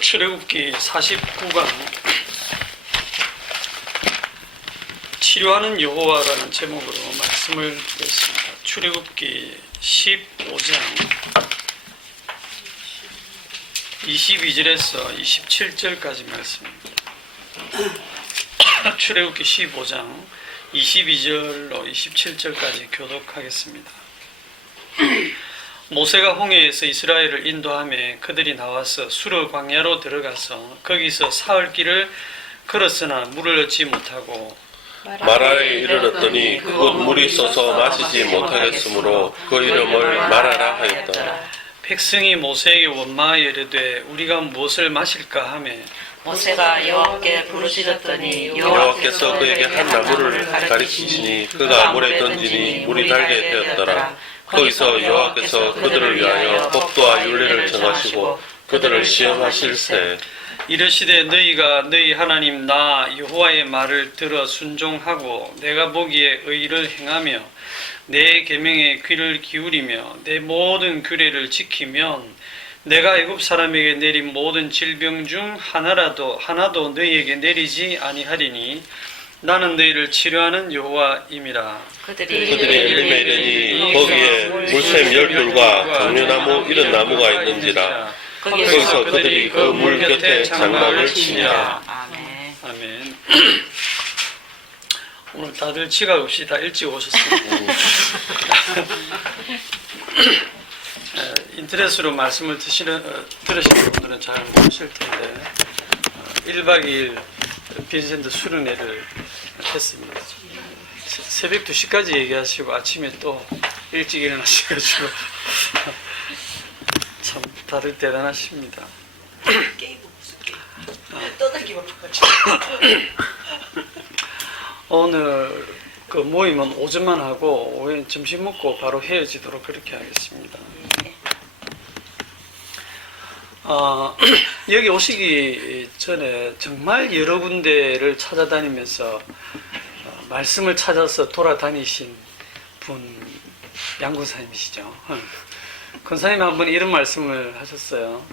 출애굽기 49강 치료하는 여호와라는 제목으로 말씀을 드렸습니다. 출애굽기 15장 22절에서 27절까지 말씀입니다. 출애굽기 15장 22절로 27절까지 교독하겠습니다. 모세가 홍해에서 이스라엘을 인도하며 그들이 나와서 수르 광야로 들어가서 거기서 사흘 길을 걸었으나 물을 얻지 못하고 마라에 이르렀더니 그곳 물이 있어서 마시지 못하겠으므로 그 이름을 마라라 하였다. 백성이 모세에게 원망하여 이르되 우리가 무엇을 마실까 하며 모세가 여호와께 부르짖었더니 여호와께서 그에게 한 나무를 가리키시니 그가 물에 던지니 물이 달게 되었더라. 거기서 여호와께서 그들을 위하여 법도와 율례를 정하시고 그들을 시험하실세. 이르시되 너희가 너희 하나님 나 여호와의 말을 들어 순종하고 내가 보기에 의를 행하며 내 계명에 귀를 기울이며 내 모든 규례를 지키면 내가 애굽 사람에게 내린 모든 질병 중 하나도 너희에게 내리지 아니하리니 나는 너희를 치료하는 여호와임이라. 그들이 엘림에 이르니 거기에 물샘 12돌과 당뇨나무 이런 나무가 있는지라. 거기서 그들이 그 물 곁에 장막을 치니라. 아멘. 아멘. 오늘 다들 지각 없이 다 일찍 오셨습니다. 인터넷으로 말씀을 들으시는 분들은 잘 모르실 텐데 1박 2일 빈센트 수련회를 했습니다. 새벽 2시까지 얘기하시고 아침에 또 일찍 일어나셔가지고 참 다들 대단하십니다. 오늘 그 모임은 오전만 하고 오후엔 점심 먹고 바로 헤어지도록 그렇게 하겠습니다. 여기 오시기 전에 정말 여러 군데를 찾아다니면서 말씀을 찾아서 돌아다니신 분 양군사님이시죠. 권사님 한 번 이런 말씀을 하셨어요.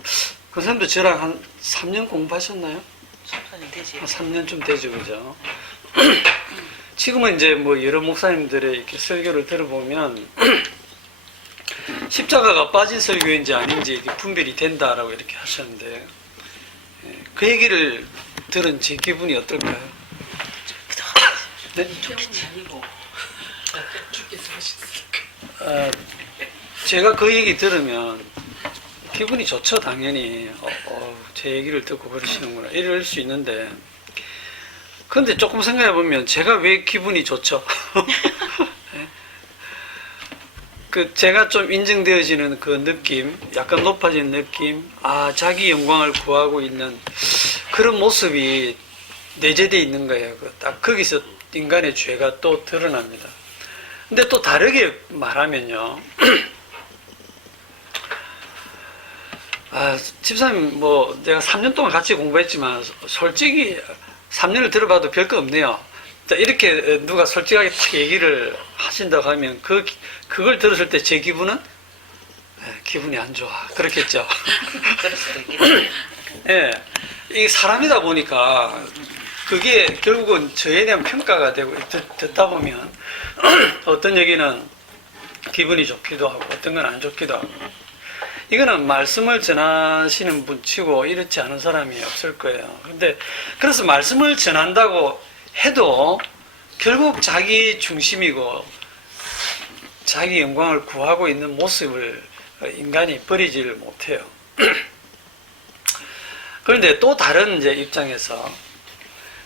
권사님도 저랑 한 3년 공부하셨나요? 3년 되지. 한 3년쯤 되죠, 그죠? 지금은 이제 뭐 여러 목사님들의 이렇게 설교를 들어보면 십자가가 빠진 설교인지 아닌지 이렇게 분별이 된다라고 이렇게 하셨는데 그 얘기를 들은 제 기분이 어떨까요? 네? 제가 그 얘기 들으면 기분이 좋죠, 당연히. 제 얘기를 듣고 그러시는구나 이럴 수 있는데 근데 조금 생각해 보면 제가 왜 기분이 좋죠? 그 제가 좀 인정되어지는 그 느낌, 약간 높아진 느낌, 자기 영광을 구하고 있는 그런 모습이 내재되어 있는 거예요. 딱 거기서 인간의 죄가 또 드러납니다. 근데 또 다르게 말하면요. 집사님 뭐 내가 3년 동안 같이 공부했지만 솔직히 3년을 들어봐도 별거 없네요. 이렇게 누가 솔직하게 딱 얘기를 하신다고 하면 그걸 들었을 때 제 기분은 기분이 안 좋아. 그렇겠죠. 그럴 수도 있겠네. 예, 이게 사람이다 보니까 그게 결국은 저에 대한 평가가 되고 듣다 보면 어떤 얘기는 기분이 좋기도 하고 어떤 건 안 좋기도 하고 이거는 말씀을 전하시는 분 치고 이렇지 않은 사람이 없을 거예요. 근데 그래서 말씀을 전한다고 해도 결국 자기 중심이고 자기 영광을 구하고 있는 모습을 인간이 버리지를 못해요. 그런데 또 다른 이제 입장에서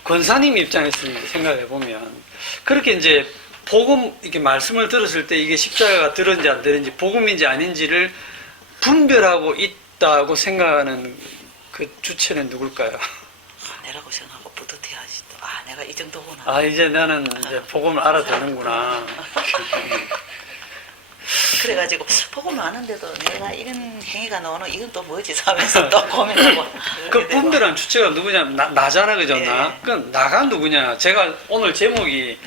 권사님 입장에서 생각해 보면 그렇게 이제 복음 이렇게 말씀을 들었을 때 이게 십자가가 들었는지 안 들었는지 복음인지 아닌지를 분별하고 있다고 생각하는 그 주체는 누굴까요? 내라고 생각하고 뿌듯해야지. 또 내가 이 정도구나. 이제 나는 이제 복음을 알아듣는구나. 그래가지고 복음 아는데도 내가 이런 행위가 나오는 이건 또 뭐지 하면서 또 고민하고. 그 분별한 주체가 누구냐? 나잖아, 그죠? 예. 나가 누구냐? 제가 오늘 제목이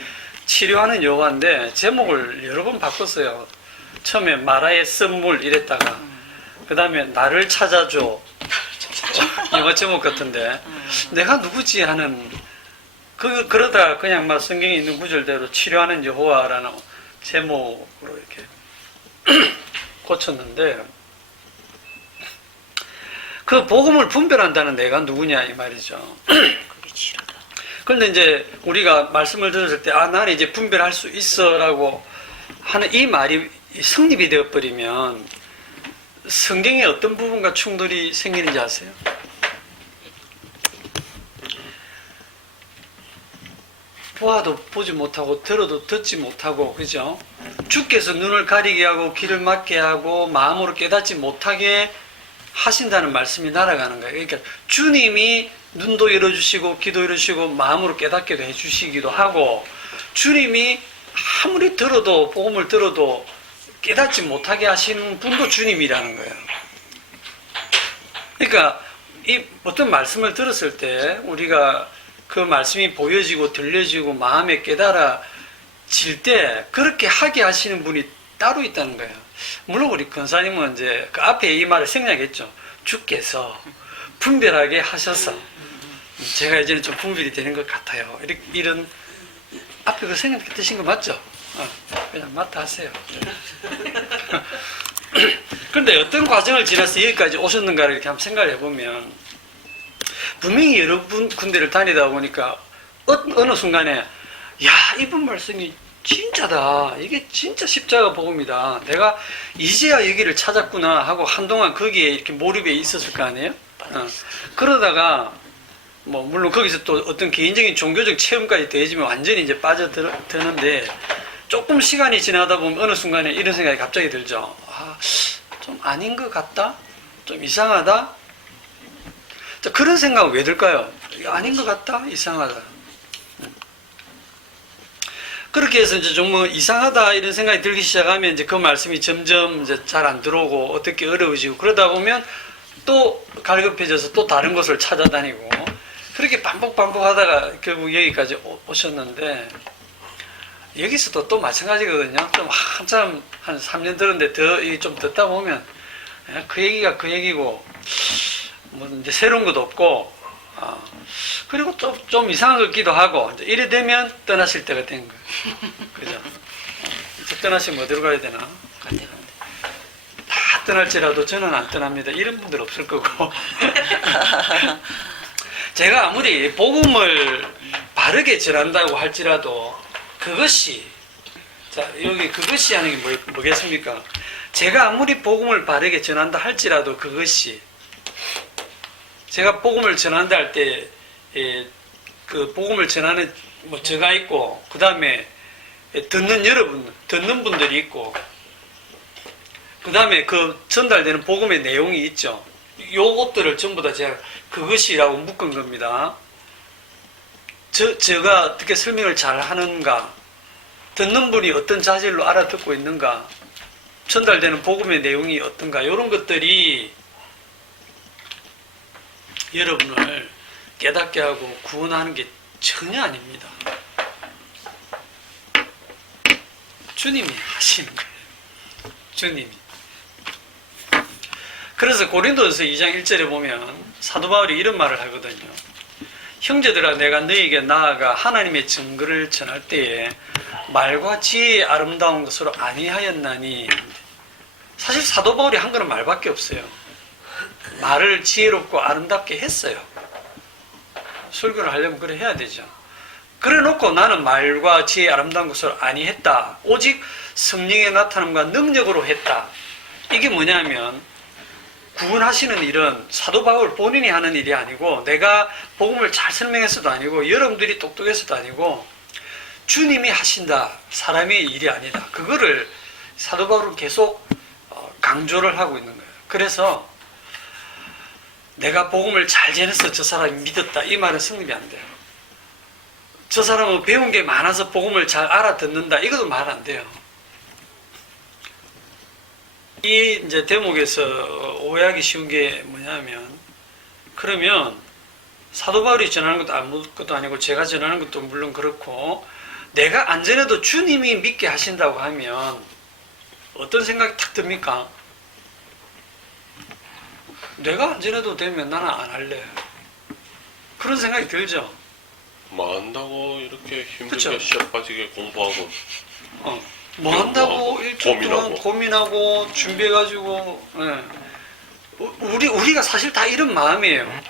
치료하는 여호와인데 제목을 여러 번 바꿨어요. 처음에 마라의 선물 이랬다가 그 다음에 나를 찾아줘. 영화 제목 같은데 내가 누구지 하는 그러다 그냥 막 성경에 있는 구절대로 치료하는 여호와라는 제목으로 이렇게 고쳤는데 그 복음을 분별한다는 내가 누구냐 이 말이죠. 그게 치료다. 그런데 이제 우리가 말씀을 들었을 때 나는 이제 분별할 수 있어라고 하는 이 말이 성립이 되어버리면 성경의 어떤 부분과 충돌이 생기는지 아세요? 보아도 보지 못하고 들어도 듣지 못하고 그죠? 주께서 눈을 가리게 하고 귀를 막게 하고 마음으로 깨닫지 못하게 하신다는 말씀이 날아가는 거예요. 그러니까 주님이 눈도 열어주시고 귀도 열어주시고 마음으로 깨닫게도 해주시기도 하고 주님이 아무리 들어도 복음을 들어도 깨닫지 못하게 하시는 분도 주님이라는 거예요. 그러니까 이 어떤 말씀을 들었을 때 우리가 그 말씀이 보여지고 들려지고 마음에 깨달아질 때 그렇게 하게 하시는 분이 따로 있다는 거예요. 물론 우리 권사님은 이제 그 앞에 이 말을 생략했죠. 주께서 분별하게 하셔서 제가 이제는 좀 분별이 되는 것 같아요. 이런 앞에 그 생략되신 거 맞죠? 그냥 맞다 하세요. 그런데 어떤 과정을 지나서 여기까지 오셨는가를 이렇게 한번 생각을 해보면 분명히 여러 군데를 다니다 보니까 어느 순간에 야 이분 말씀이 진짜다. 이게 진짜 십자가 복음이다. 내가 이제야 여기를 찾았구나 하고 한동안 거기에 이렇게 몰입해 있었을 거 아니에요? 그러다가 뭐 물론 거기서 또 어떤 개인적인 종교적 체험까지 더해지면 완전히 이제 빠져드는데 조금 시간이 지나다 보면 어느 순간에 이런 생각이 갑자기 들죠. 좀 아닌 것 같다? 좀 이상하다? 자, 그런 생각은 왜 들까요? 아닌 것 같다? 이상하다. 그렇게 해서 이제 좀 뭐 이상하다 이런 생각이 들기 시작하면 이제 그 말씀이 점점 이제 잘 안 들어오고 어떻게 어려워지고 그러다 보면 또 갈급해져서 또 다른 곳을 찾아다니고 그렇게 반복하다가 결국 여기까지 오셨는데 여기서도 또 마찬가지거든요. 좀 한참 한 3년 들었는데 좀 듣다 보면 그 얘기가 그 얘기고 뭐 이제 새로운 것도 없고 그리고 또 좀 이상한 것 같기도 하고 이제 이래 되면 떠나실 때가 된 거예요. 그죠? 이제 떠나시면 어디로 가야 되나? 다 떠날지라도 저는 안 떠납니다. 이런 분들 없을 거고. 제가 아무리 복음을 바르게 전한다고 할지라도 그것이 자 여기 그것이 하는 게 뭐겠습니까? 제가 아무리 복음을 바르게 전한다 할지라도 그것이 제가 복음을 전한다 할 때 그 복음을 전하는 뭐 제가 있고 그 다음에 듣는 분들이 있고 그 다음에 그 전달되는 복음의 내용이 있죠. 요것들을 전부 다 제가 그것이라고 묶은 겁니다. 제가 어떻게 설명을 잘 하는가, 듣는 분이 어떤 자질로 알아듣고 있는가, 전달되는 복음의 내용이 어떤가, 이런 것들이 여러분을 깨닫게 하고 구원하는 게 전혀 아닙니다. 주님이 하시는 거예요. 주님이. 그래서 고린도전서 2장 1절에 보면 사도 바울이 이런 말을 하거든요. 형제들아 내가 너희에게 나아가 하나님의 증거를 전할 때에 말과 지혜의 아름다운 것으로 아니하였나니 사실 사도 바울이 한 거는 말밖에 없어요. 말을 지혜롭고 아름답게 했어요. 설교를 하려면 그래 해야 되죠. 그래 놓고 나는 말과 지혜의 아름다운 것으로 아니했다. 오직 성령의 나타남과 능력으로 했다. 이게 뭐냐면 구원하시는 일은 사도 바울 본인이 하는 일이 아니고 내가 복음을 잘 설명해서도 아니고 여러분들이 똑똑해서도 아니고 주님이 하신다. 사람의 일이 아니다. 그거를 사도 바울은 계속 강조를 하고 있는 거예요. 그래서 내가 복음을 잘 전해서 저 사람이 믿었다. 이 말은 성립이 안 돼요. 저 사람은 배운 게 많아서 복음을 잘 알아듣는다. 이것도 말 안 돼요. 이 이제 대목에서 오해하기 쉬운 게 뭐냐면 그러면 사도 바울이 전하는 것도 아무것도 아니고 제가 전하는 것도 물론 그렇고 내가 안 전해도 주님이 믿게 하신다고 하면 어떤 생각이 탁 듭니까? 내가 안 지내도 되면 나는 안 할래. 그런 생각이 들죠. 뭐 한다고 이렇게 힘들게 그쵸. 시합 빠지게 공부하고 뭐 한다고 일주일 동안 고민하고. 고민하고 준비해가지고, 예. 우리가 사실 다 이런 마음이에요.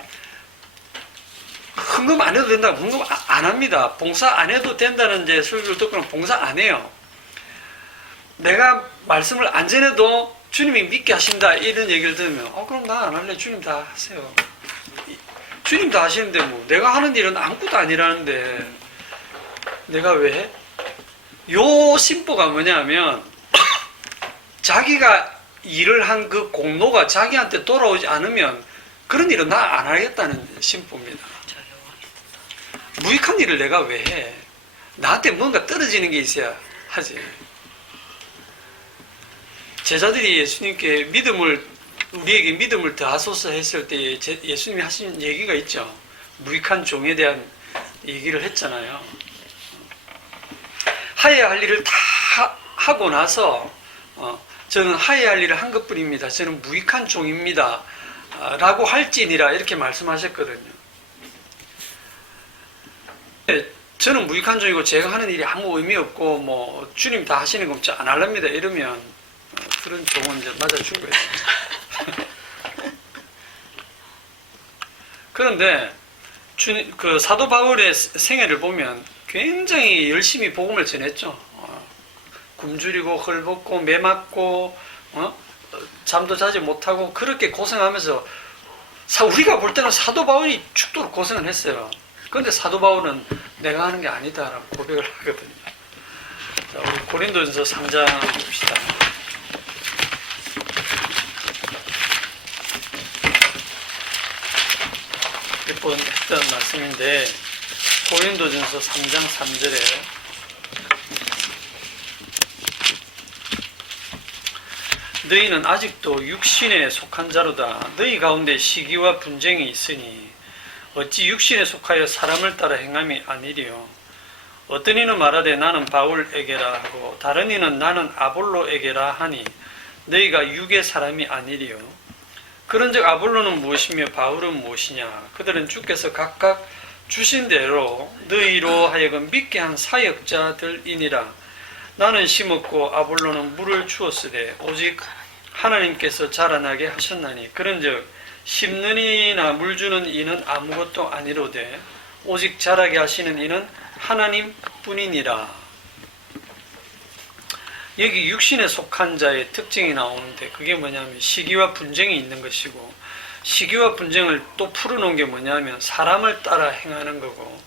헌금 안 해도 된다고 헌금 안 합니다. 봉사 안 해도 된다는 이제 설교를 듣고는 봉사 안 해요. 내가 말씀을 안 전해도 주님이 믿게 하신다 이런 얘기를 들으면 그럼 나 안 할래. 주님 다 하세요. 주님 다 하시는데 뭐 내가 하는 일은 아무것도 아니라는데 내가 왜 해? 요 심보가 뭐냐면 자기가 일을 한 그 공로가 자기한테 돌아오지 않으면 그런 일은 나 안 하겠다는 심보입니다. 무익한 일을 내가 왜 해? 나한테 뭔가 떨어지는 게 있어야 하지. 제자들이 예수님께 우리에게 믿음을 더하소서 했을 때 예수님이 하신 얘기가 있죠. 무익한 종에 대한 얘기를 했잖아요. 하여야 할 일을 다 하고 나서 저는 하여야 할 일을 한 것뿐입니다. 저는 무익한 종입니다. 라고 할지니라 이렇게 말씀하셨거든요. 저는 무익한 종이고 제가 하는 일이 아무 의미 없고 뭐 주님 다 하시는 거 없지 안 할랍니다. 이러면 그런 종은 이제 맞아 죽어요. 그런데 그 사도 바울의 생애를 보면 굉장히 열심히 복음을 전했죠. 굶주리고 헐벗고 매맞고 잠도 자지 못하고 그렇게 고생하면서 우리가 볼 때는 사도 바울이 죽도록 고생을 했어요. 그런데 사도 바울은 내가 하는 게 아니다라고 고백을 하거든요. 자, 우리 고린도전서 3장 봅시다. 몇 번 했던 말씀인데 고린도전서 3장 3절에 너희는 아직도 육신에 속한 자로다. 너희 가운데 시기와 분쟁이 있으니 어찌 육신에 속하여 사람을 따라 행함이 아니리요. 어떤 이는 말하되 나는 바울에게라 하고 다른 이는 나는 아볼로에게라 하니 너희가 육의 사람이 아니리요. 그런즉 아볼로는 무엇이며 바울은 무엇이냐. 그들은 주께서 각각 주신 대로 너희로 하여금 믿게 한 사역자들이니라. 나는 심었고 아볼로는 물을 주었으되 오직 하나님께서 자라나게 하셨나니 그런즉 심는 이나 물 주는 이는 아무것도 아니로되 오직 자라게 하시는 이는 하나님뿐이니라. 여기 육신에 속한 자의 특징이 나오는데 그게 뭐냐면 시기와 분쟁이 있는 것이고 시기와 분쟁을 또 풀어놓은 게 뭐냐면 사람을 따라 행하는 거고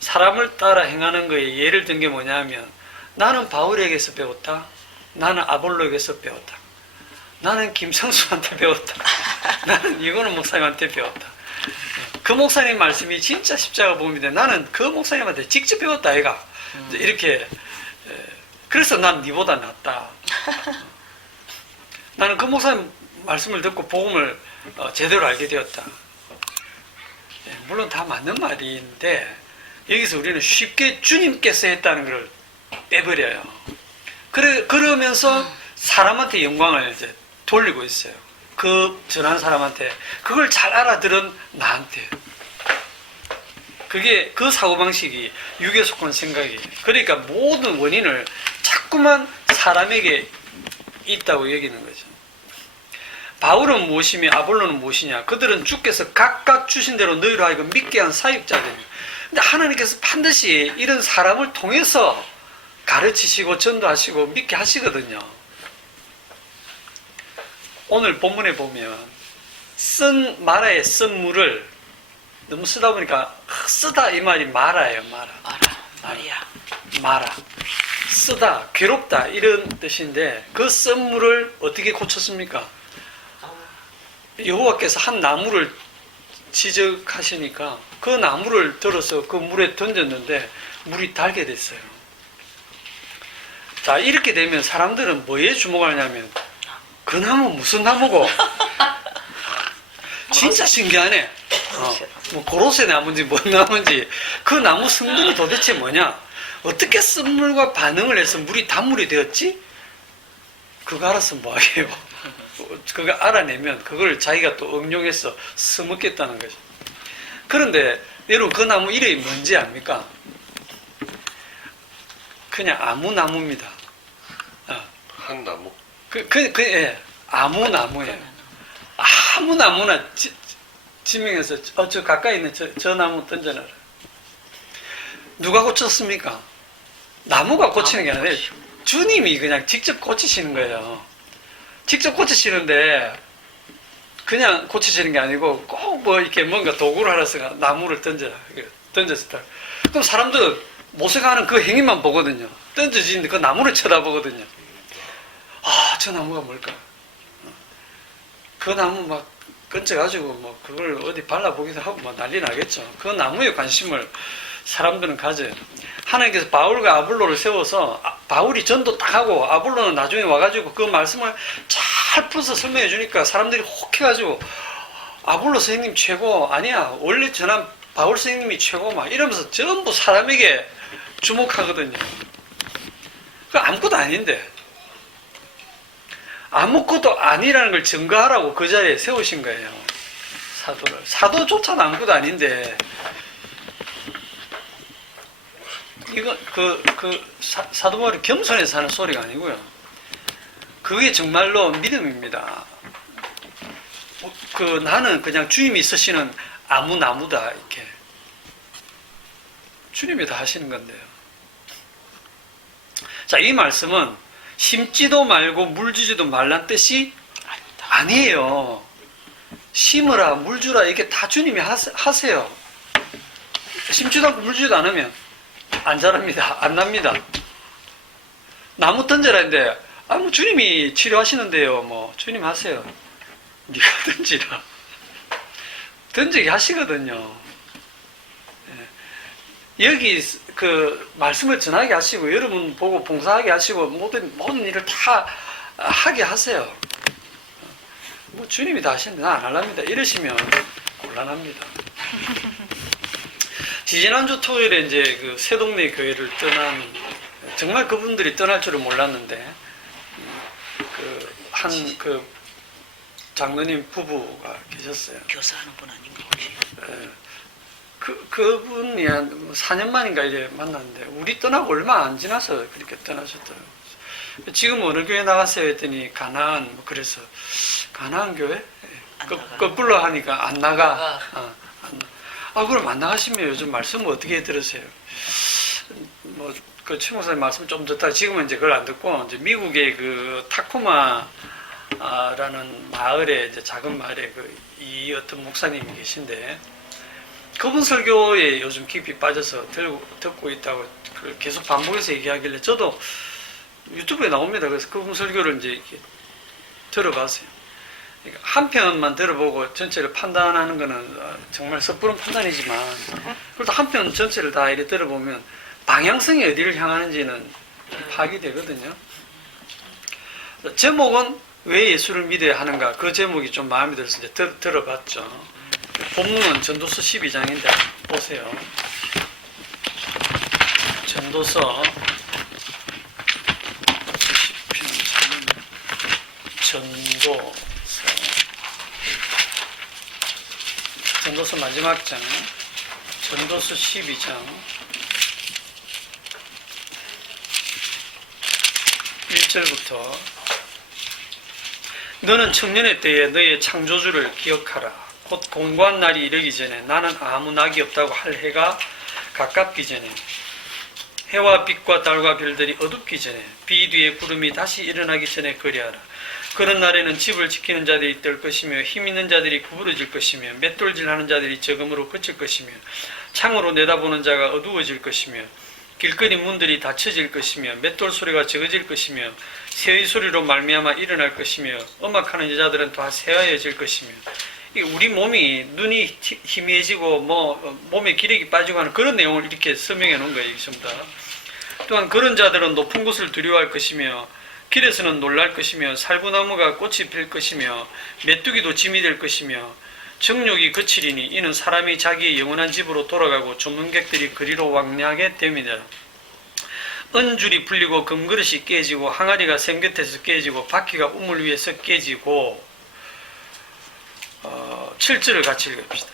사람을 따라 행하는 거에 예를 든 게 뭐냐면 나는 바울에게서 배웠다. 나는 아볼로에게서 배웠다. 나는 김성수한테 배웠다. 나는 이거는 목사님한테 배웠다. 그 목사님 말씀이 진짜 십자가 복음인데 나는 그 목사님한테 직접 배웠다 아이가. 이렇게 그래서 난 니보다 낫다. 나는 그 목사님 말씀을 듣고 복음을 제대로 알게 되었다. 물론 다 맞는 말인데 여기서 우리는 쉽게 주님께서 했다는 걸 빼버려요. 그러면서 사람한테 영광을 이제 돌리고 있어요. 그 전한 사람한테 그걸 잘 알아들은 나한테. 그게 그 사고방식이 육에 속한 생각이에요. 그러니까 모든 원인을 자꾸만 사람에게 있다고 여기는 거죠. 바울은 무엇이며 아볼로는 무엇이냐. 그들은 주께서 각각 주신 대로 너희로 하여금 믿게 한 사역자들이에요. 근데 하나님께서 반드시 이런 사람을 통해서 가르치시고 전도하시고 믿게 하시거든요. 오늘 본문에 보면 마라에 쓴 물을 너무 쓰다 보니까 쓰다 이 말이 마라예요. 마라. 쓰다, 괴롭다 이런 뜻인데 그 쓴 물을 어떻게 고쳤습니까? 여호와께서 한 나무를 지적하시니까 그 나무를 들어서 그 물에 던졌는데 물이 달게 됐어요. 자, 이렇게 되면 사람들은 뭐에 주목하냐면 그 나무 무슨 나무고? 진짜 신기하네. 뭐 고로쇠 나무인지 뭔 나무인지 그 나무 성분이 도대체 뭐냐? 어떻게 쓴 물과 반응을 해서 물이 단물이 되었지? 그거 알았으면 뭐하게요? 그거 알아내면 그걸 자기가 또 응용해서 써먹겠다는 거죠. 그런데 여러분 그 나무 이름이 뭔지 압니까? 그냥 아무 나무입니다. 한 나무. 예, 아무 나무예요. 아무 나무나 지명해서 저 가까이 있는 저 나무 던져놔라. 누가 고쳤습니까? 나무가 고치는 게 아니라 주님이 그냥 직접 고치시는 거예요. 직접 고치시는데 그냥 고치시는 게 아니고 꼭 뭐 이렇게 뭔가 도구를 알아서 나무를 던졌을 때 그럼 사람들은 모색하는 그 행위만 보거든요. 던져지는데 그 나무를 쳐다보거든요. 아, 저 나무가 뭘까? 그 나무 막 건져가지고 뭐 그걸 어디 발라보기도 하고 뭐 난리 나겠죠. 그 나무에 관심을 사람들은 가져요. 하나님께서 바울과 아볼로를 세워서 바울이 전도 딱 하고 아볼로는 나중에 와가지고 그 말씀을 잘 풀어서 설명해 주니까 사람들이 혹해가지고 아볼로 선생님 최고, 아니야 원래 전한 바울 선생님이 최고 막 이러면서 전부 사람에게 주목하거든요. 그 아무것도 아닌데 아무것도 아니라는 걸 증거하라고 그 자리에 세우신 거예요. 사도를. 사도조차는 아무것도 아닌데 이거 사도 바울이 겸손해서 하는 소리가 아니고요. 그게 정말로 믿음입니다. 나는 그냥 주님이 쓰시는 아무 나무다 이렇게 주님이 다 하시는 건데요. 자, 이 말씀은 심지도 말고 물주지도 말란 뜻이 아니에요. 심으라 물주라 이게 다 주님이 하세요. 심지도 않고 물주지도 않으면 안 자랍니다. 안 납니다. 나무 던져라 했는데 뭐 주님이 치료하시는데요. 뭐 주님 하세요. 네가 던지라. 던지게 하시거든요. 여기 그 말씀을 전하게 하시고 여러분 보고 봉사하게 하시고 모든 일을 다 하게 하세요. 뭐 주님이 다 하시는데 나 안 할랍니다. 이러시면 곤란합니다. 지지난주 토요일에 이제 그 새동네 교회를 떠난 정말 그분들이 떠날 줄은 몰랐는데 그 장로님 부부가 계셨어요. 교사하는 분 아닌가 혹시? 그분이 한 4년 만인가 이제 만났는데 우리 떠나고 얼마 안 지나서 그렇게 떠나셨더라고요. 지금 어느 교회 나갔어요 했더니 가나안 뭐 그래서 가나안 교회? 거꾸로 하니까 안 나가. 그럼 안 나가시면 요즘 말씀 어떻게 들으세요? 뭐 그 최 목사님 말씀 좀 듣다가 지금은 이제 그걸 안 듣고 이제 미국의 그 타코마라는 마을에 이제 작은 마을에 이 어떤 목사님이 계신데 그분 설교에 요즘 깊이 빠져서 듣고 있다고 그걸 계속 반복해서 얘기하길래 저도 유튜브에 나옵니다. 그래서 그분 설교를 이제 이렇게 들어봤어요. 그러니까 한 편만 들어보고 전체를 판단하는 거는 정말 섣부른 판단이지만 그래도 한 편 전체를 다 이렇게 들어보면 방향성이 어디를 향하는지는 파악이 되거든요. 제목은 왜 예수를 믿어야 하는가 그 제목이 좀 마음에 들어서 이제 들어봤죠. 본문은 전도서 12장인데 보세요. 전도서 전도서 마지막 장 전도서 12장 1절부터 너는 청년의 때에 너의 창조주를 기억하라. 곧 공고한 날이 이르기 전에 나는 아무 낙이 없다고 할 해가 가깝기 전에 해와 빛과 달과 별들이 어둡기 전에 비 뒤에 구름이 다시 일어나기 전에 그리하라. 그런 날에는 집을 지키는 자들이 뜰 것이며 힘 있는 자들이 구부러질 것이며 맷돌질하는 자들이 적음으로 그칠 것이며 창으로 내다보는 자가 어두워질 것이며 길거리 문들이 닫혀질 것이며 맷돌 소리가 적어질 것이며 새의 소리로 말미암아 일어날 것이며 음악하는 여자들은 다 새하얘질 것이며 우리 몸이 눈이 희미해지고 몸에 기력이 빠지고 하는 그런 내용을 이렇게 설명해 놓은 거예요. 전부 다. 또한 그런 자들은 높은 곳을 두려워할 것이며 길에서는 놀랄 것이며 살구나무가 꽃이 필 것이며 메뚜기도 짐이 될 것이며 정욕이 그치리니 이는 사람이 자기의 영원한 집으로 돌아가고 전문객들이 그리로 왕래하게 됨이다. 은줄이 풀리고 금그릇이 깨지고 항아리가 샘 곁에서 깨지고 바퀴가 우물 위에서 깨지고 7절을 같이 읽읍시다.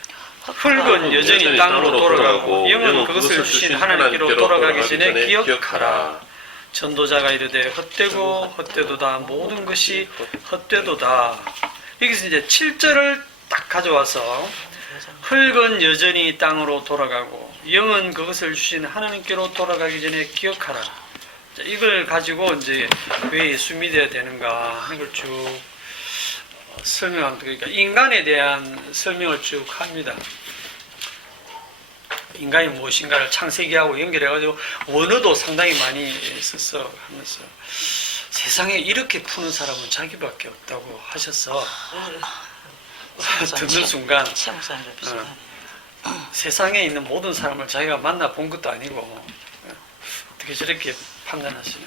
흙은 여전히 땅으로 돌아가고 영은 그것을 주신 하나님께로 돌아가기 전에 기억하라. 전도자가 이르되 헛되고 헛되도다 모든 것이 헛되도다. 여기서 이제 7절을 딱 가져와서 흙은 여전히 땅으로 돌아가고 영은 그것을 주신 하나님께로 돌아가기 전에 기억하라. 자, 이걸 가지고 이제 왜 예수 믿어야 되는가 하는 걸 쭉 설명합니다. 그러니까 인간에 대한 설명을 쭉 합니다. 인간이 무엇인가를 창세기하고 연결해가지고 원어도 상당히 많이 써서 하면서 세상에 이렇게 푸는 사람은 자기밖에 없다고 하셔서 듣는 순간 세상에 있는 모든 사람을 자기가 만나 본 것도 아니고 어떻게 저렇게 판단하시나.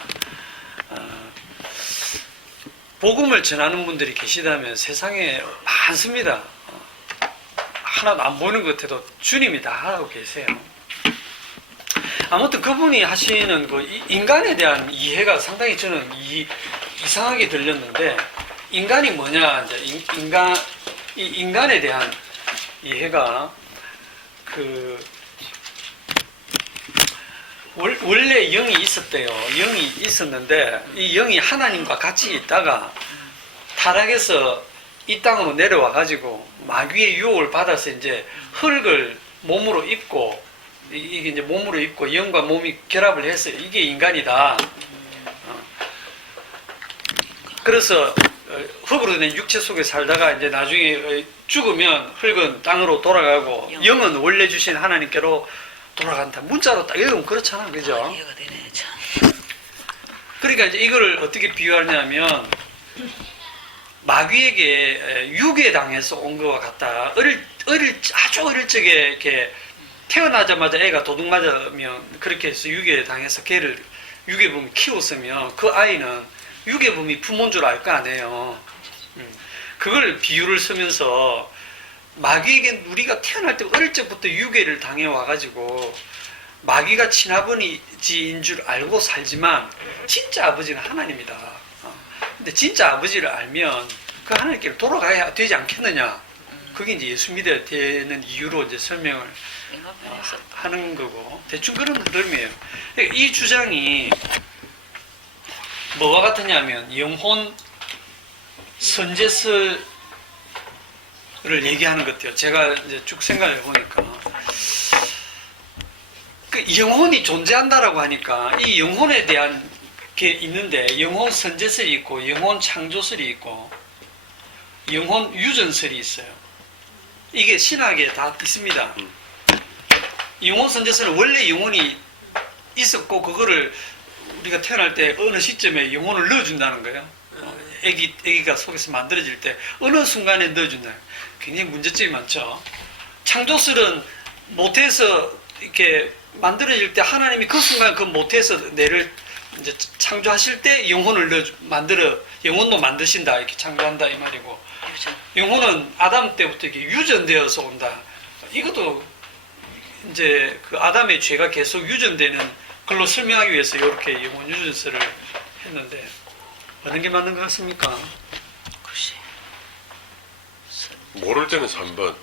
복음을 전하는 분들이 계시다면 세상에 많습니다. 하나도 안 보이는 것 같아도 주님이 다 하고 계세요. 아무튼 그분이 하시는 그 인간에 대한 이해가 상당히 저는 이상하게 들렸는데, 인간이 뭐냐, 이제 인간에 대한 이해가 원래 영이 있었대요. 영이 있었는데 이 영이 하나님과 같이 있다가 타락해서 이 땅으로 내려와 가지고 마귀의 유혹을 받아서 이제 흙을 몸으로 입고, 이게 이제 몸으로 입고 영과 몸이 결합을 해서 이게 인간이다. 그래서 흙으로 된 육체 속에 살다가 이제 나중에 죽으면 흙은 땅으로 돌아가고 영은 원래 주신 하나님께로 돌아간다. 문자로 딱 읽으면 그렇잖아, 그죠? 이해가 되네, 참. 그러니까 이제 이걸 어떻게 비유하냐면 마귀에게 유괴당해서 온 것과 같다. 아주 어릴 적에 이렇게 태어나자마자 애가 도둑 맞으면 그렇게 해서 유괴당해서 걔를 유괴범이 키웠으면 그 아이는 유괴범이 부모인 줄 알 거 아니에요. 그걸 비유를 쓰면서 마귀에게 우리가 태어날 때 어릴 적부터 유괴를 당해 와가지고 마귀가 친아버지인 줄 알고 살지만 진짜 아버지는 하나님이다. 근데 진짜 아버지를 알면 그 하나님께로 돌아가야 되지 않겠느냐. 그게 이제 예수 믿어야 되는 이유로 이제 설명을 하는 거고, 대충 그런 흐름이에요. 이 주장이 뭐와 같으냐면 영혼 선제설을 얘기하는 것 같아요. 제가 이제 쭉 생각해 보니까 그 영혼이 존재한다라고 하니까 이 영혼에 대한 게 있는데, 영혼 선제설이 있고 영혼 창조설이 있고 영혼 유전설이 있어요. 이게 신학에 다 있습니다. 영혼 선제설은 원래 영혼이 있었고 그거를 우리가 태어날 때 어느 시점에 영혼을 넣어준다는 거예요. 애기가 속에서 만들어질 때 어느 순간에 넣어준다. 굉장히 문제점이 많죠. 창조설은 모태에서 이렇게 만들어질 때 하나님이 그 순간 그 모태에서 뇌를 이제 창조하실 때 영혼을 영혼도 만드신다, 이렇게 창조한다 이 말이고, 영혼은 아담 때부터 이렇게 유전되어서 온다. 이것도 이제 그 아담의 죄가 계속 유전되는 걸로 설명하기 위해서 이렇게 영혼 유전설을 했는데, 어느 게 맞는 것 같습니까? 글쎄. 모를 때는 3번.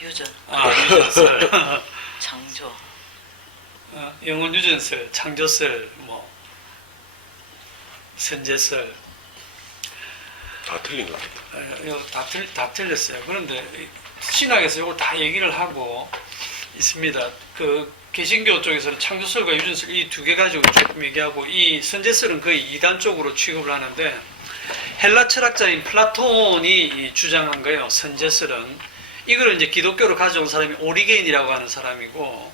유전. 유전설. 창조. 영혼 유전설, 창조설, 선제설. 다 틀린 것 같아요. 이거 다 틀렸어요. 그런데 신학에서 이걸 다 얘기를 하고 있습니다. 그 개신교 쪽에서는 창조설과 유전설 이 두 개 가지고 조금 얘기하고, 이 선제설은 거의 이단 쪽으로 취급을 하는데, 헬라 철학자인 플라톤이 주장한 거예요. 선제설은 이걸 이제 기독교로 가져온 사람이 오리겐이라고 하는 사람이고,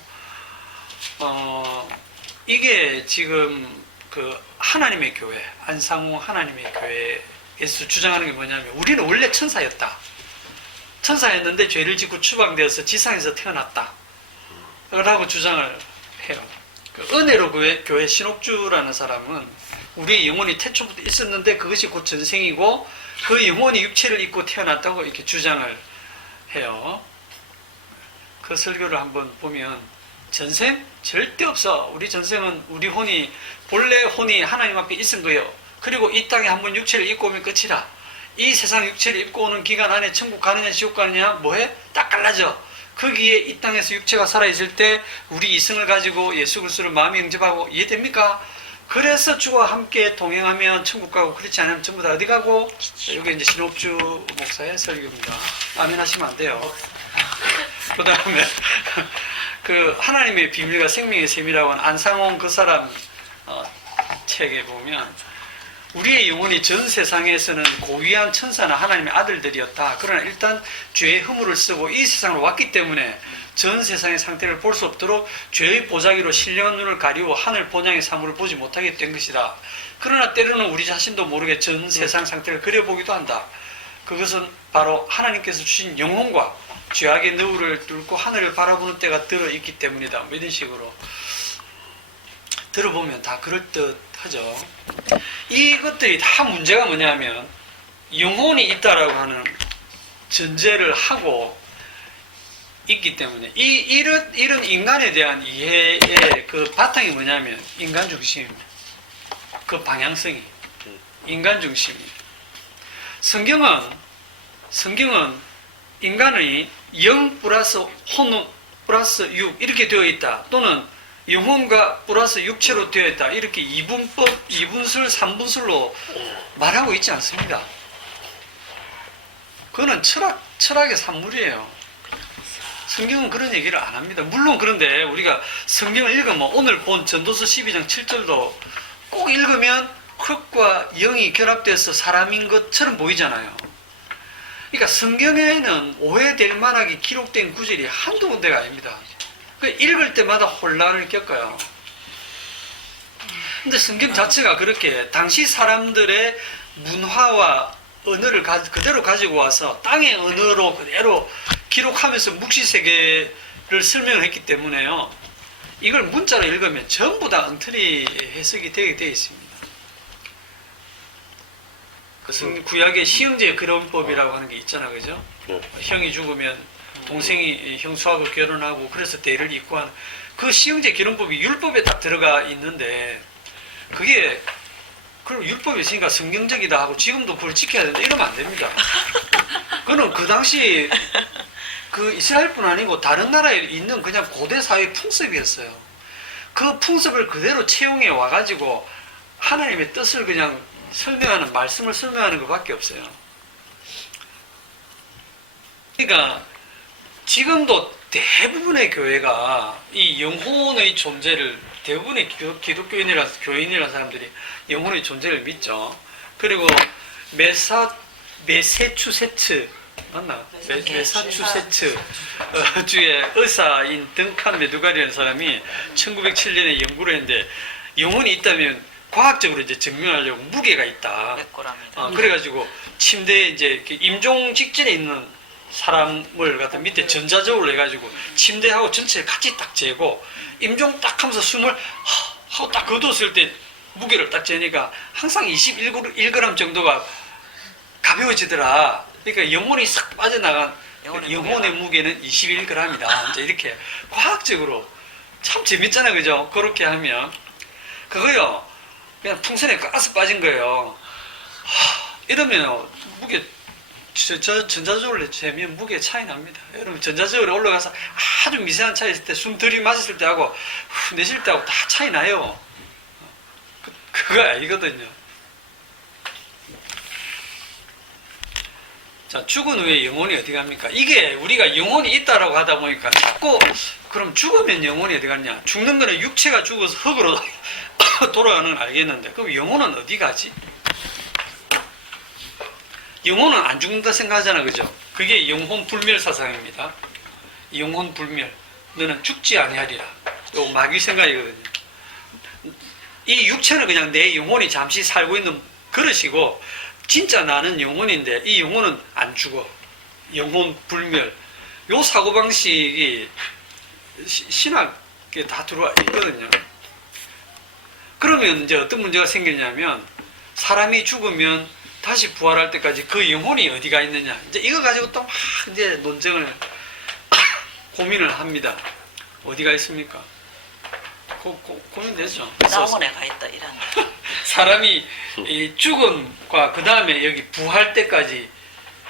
이게 지금 그 하나님의 교회, 안상호 하나님의 교회에서 주장하는 게 뭐냐면, 우리는 원래 천사였다. 천사였는데 죄를 짓고 추방되어서 지상에서 태어났다. 라고 주장을 해요. 그 은혜로 교회 신옥주라는 사람은 우리의 영혼이 태초부터 있었는데 그것이 곧 전생이고 그 영혼이 육체를 입고 태어났다고 이렇게 주장을 해요. 그 설교를 한번 보면 전생? 절대 없어. 우리 전생은 우리 혼이 본래 혼이 하나님 앞에 있은 거요. 그리고 이 땅에 한번 육체를 입고 오면 끝이라. 이 세상 육체를 입고 오는 기간 안에 천국 가느냐 지옥 가느냐 뭐해? 딱 갈라져. 거기에 이 땅에서 육체가 살아있을 때 우리 이성을 가지고 예수 그리스도를 마음에 영접하고 이해됩니까? 그래서 주와 함께 동행하면 천국 가고 그렇지 않으면 전부 다 어디 가고? 여기 이제 신옥주 목사의 설교입니다. 아멘 하시면 안 돼요. 그 다음에 그 하나님의 비밀과 생명의 셈이라고 하는 안상홍 그 사람 책에 보면 우리의 영혼이 전 세상에서는 고귀한 천사나 하나님의 아들들이었다. 그러나 일단 죄의 허물을 쓰고 이 세상으로 왔기 때문에 전 세상의 상태를 볼 수 없도록 죄의 보자기로 신령한 눈을 가리고 하늘 본향의 사물을 보지 못하게 된 것이다. 그러나 때로는 우리 자신도 모르게 전 세상 상태를 그려보기도 한다. 그것은 바로 하나님께서 주신 영혼과 죄악의 너울을 뚫고 하늘을 바라보는 때가 들어있기 때문이다. 뭐 이런 식으로 들어보면 다 그럴듯하죠. 이것들이 다 문제가 뭐냐면 영혼이 있다라고 하는 전제를 하고 있기 때문에 이런 인간에 대한 이해의 그 바탕이 뭐냐면 인간 중심입니다. 그 방향성이 인간 중심입니다. 성경은 인간의 영 플러스 혼 플러스 육 이렇게 되어 있다. 또는 영혼과 플러스 육체로 되어 있다. 이렇게 이분법, 이분술, 삼분술로 말하고 있지 않습니다. 그거는 철학의 산물이에요. 성경은 그런 얘기를 안 합니다. 물론 그런데 우리가 성경을 읽으면 오늘 본 전도서 12장 7절도 꼭 읽으면 흙과 영이 결합돼서 사람인 것처럼 보이잖아요. 그러니까 성경에는 오해될 만하게 기록된 구절이 한두 군데가 아닙니다. 읽을 때마다 혼란을 겪어요. 근데 성경 자체가 그렇게 당시 사람들의 문화와 언어를 그대로 가지고 와서 땅의 언어로 그대로 기록하면서 묵시세계를 설명을 했기 때문에요. 이걸 문자로 읽으면 전부 다 엉터리 해석이 되게 되어 있습니다. 그 구약의 시형제 그론법이라고 하는 게 있잖아, 그죠? 형이 죽으면 동생이 형수하고 결혼하고 그래서 대를 잇고 하는 그 시형제 결혼법이 율법에 딱 들어가 있는데 그게 그럼 율법이 있으니까 성경적이다 하고 지금도 그걸 지켜야 된다 이러면 안 됩니다. 그거는 그 당시 그 이스라엘뿐 아니고 다른 나라에 있는 그냥 고대 사회 풍습이었어요. 그 풍습을 그대로 채용해 와가지고 하나님의 뜻을 그냥 설명하는 말씀을 설명하는 것밖에 없어요. 그러니까 지금도 대부분의 교회가 이 영혼의 존재를 대부분의 교인이라는 사람들이 영혼의 존재를 믿죠. 그리고 메세추세츠 맞나? 메사추세츠 주의 의사인 덩칸 메두갈이라는 사람이 1907년에 연구를 했는데 영혼이 있다면 과학적으로 이제 증명하려고 무게가 있다. 그래가지고 침대에 이제 임종 직전에 있는 사람을 갖다 밑에 전자저울로 해가지고 침대하고 전체를 같이 딱 재고 임종 딱 하면서 숨을 하고 딱 거두었을 때 무게를 딱 재니까 항상 21g 정도가 가벼워지더라. 그러니까 영혼이 싹 빠져나간 영혼의 무게는 21g이다. 이제 이렇게 과학적으로 참 재밌잖아요, 그죠? 그렇게 하면 그거요 그냥 풍선에 가스 빠진 거예요. 이러면 무게 전자저울로 재면 무게 차이 납니다. 여러분 전자저울에 올라가서 아주 미세한 차이 있을 때 숨 들이마셨을 때하고 내쉴 때하고 다 차이 나요. 그거 아니거든요. 자, 죽은 후에 영혼이 어디 갑니까? 이게 우리가 영혼이 있다라고 하다 보니까 자꾸 그럼 죽으면 영혼이 어디 갔냐? 죽는 거는 육체가 죽어서 흙으로 돌아가는 건 알겠는데 그럼 영혼은 어디 가지? 영혼은 안 죽는다 생각하잖아, 그죠? 그게 영혼 불멸 사상입니다. 영혼 불멸. 너는 죽지 아니하리라. 이거 마귀 생각이거든요. 이 육체는 그냥 내 영혼이 잠시 살고 있는 그릇이고 진짜 나는 영혼인데 이 영혼은 안 죽어. 영혼 불멸. 요 사고방식이 신학에 다 들어와 있거든요. 그러면 이제 어떤 문제가 생기냐면 사람이 죽으면 다시 부활할 때까지 그 영혼이 어디가 있느냐. 이제 이거 가지고 또 막 이제 논쟁을 고민을 합니다. 어디가 있습니까? 고민되죠. 나원에 가 있다 이란다. 사람이 이 죽음과 그 다음에 여기 부활 때까지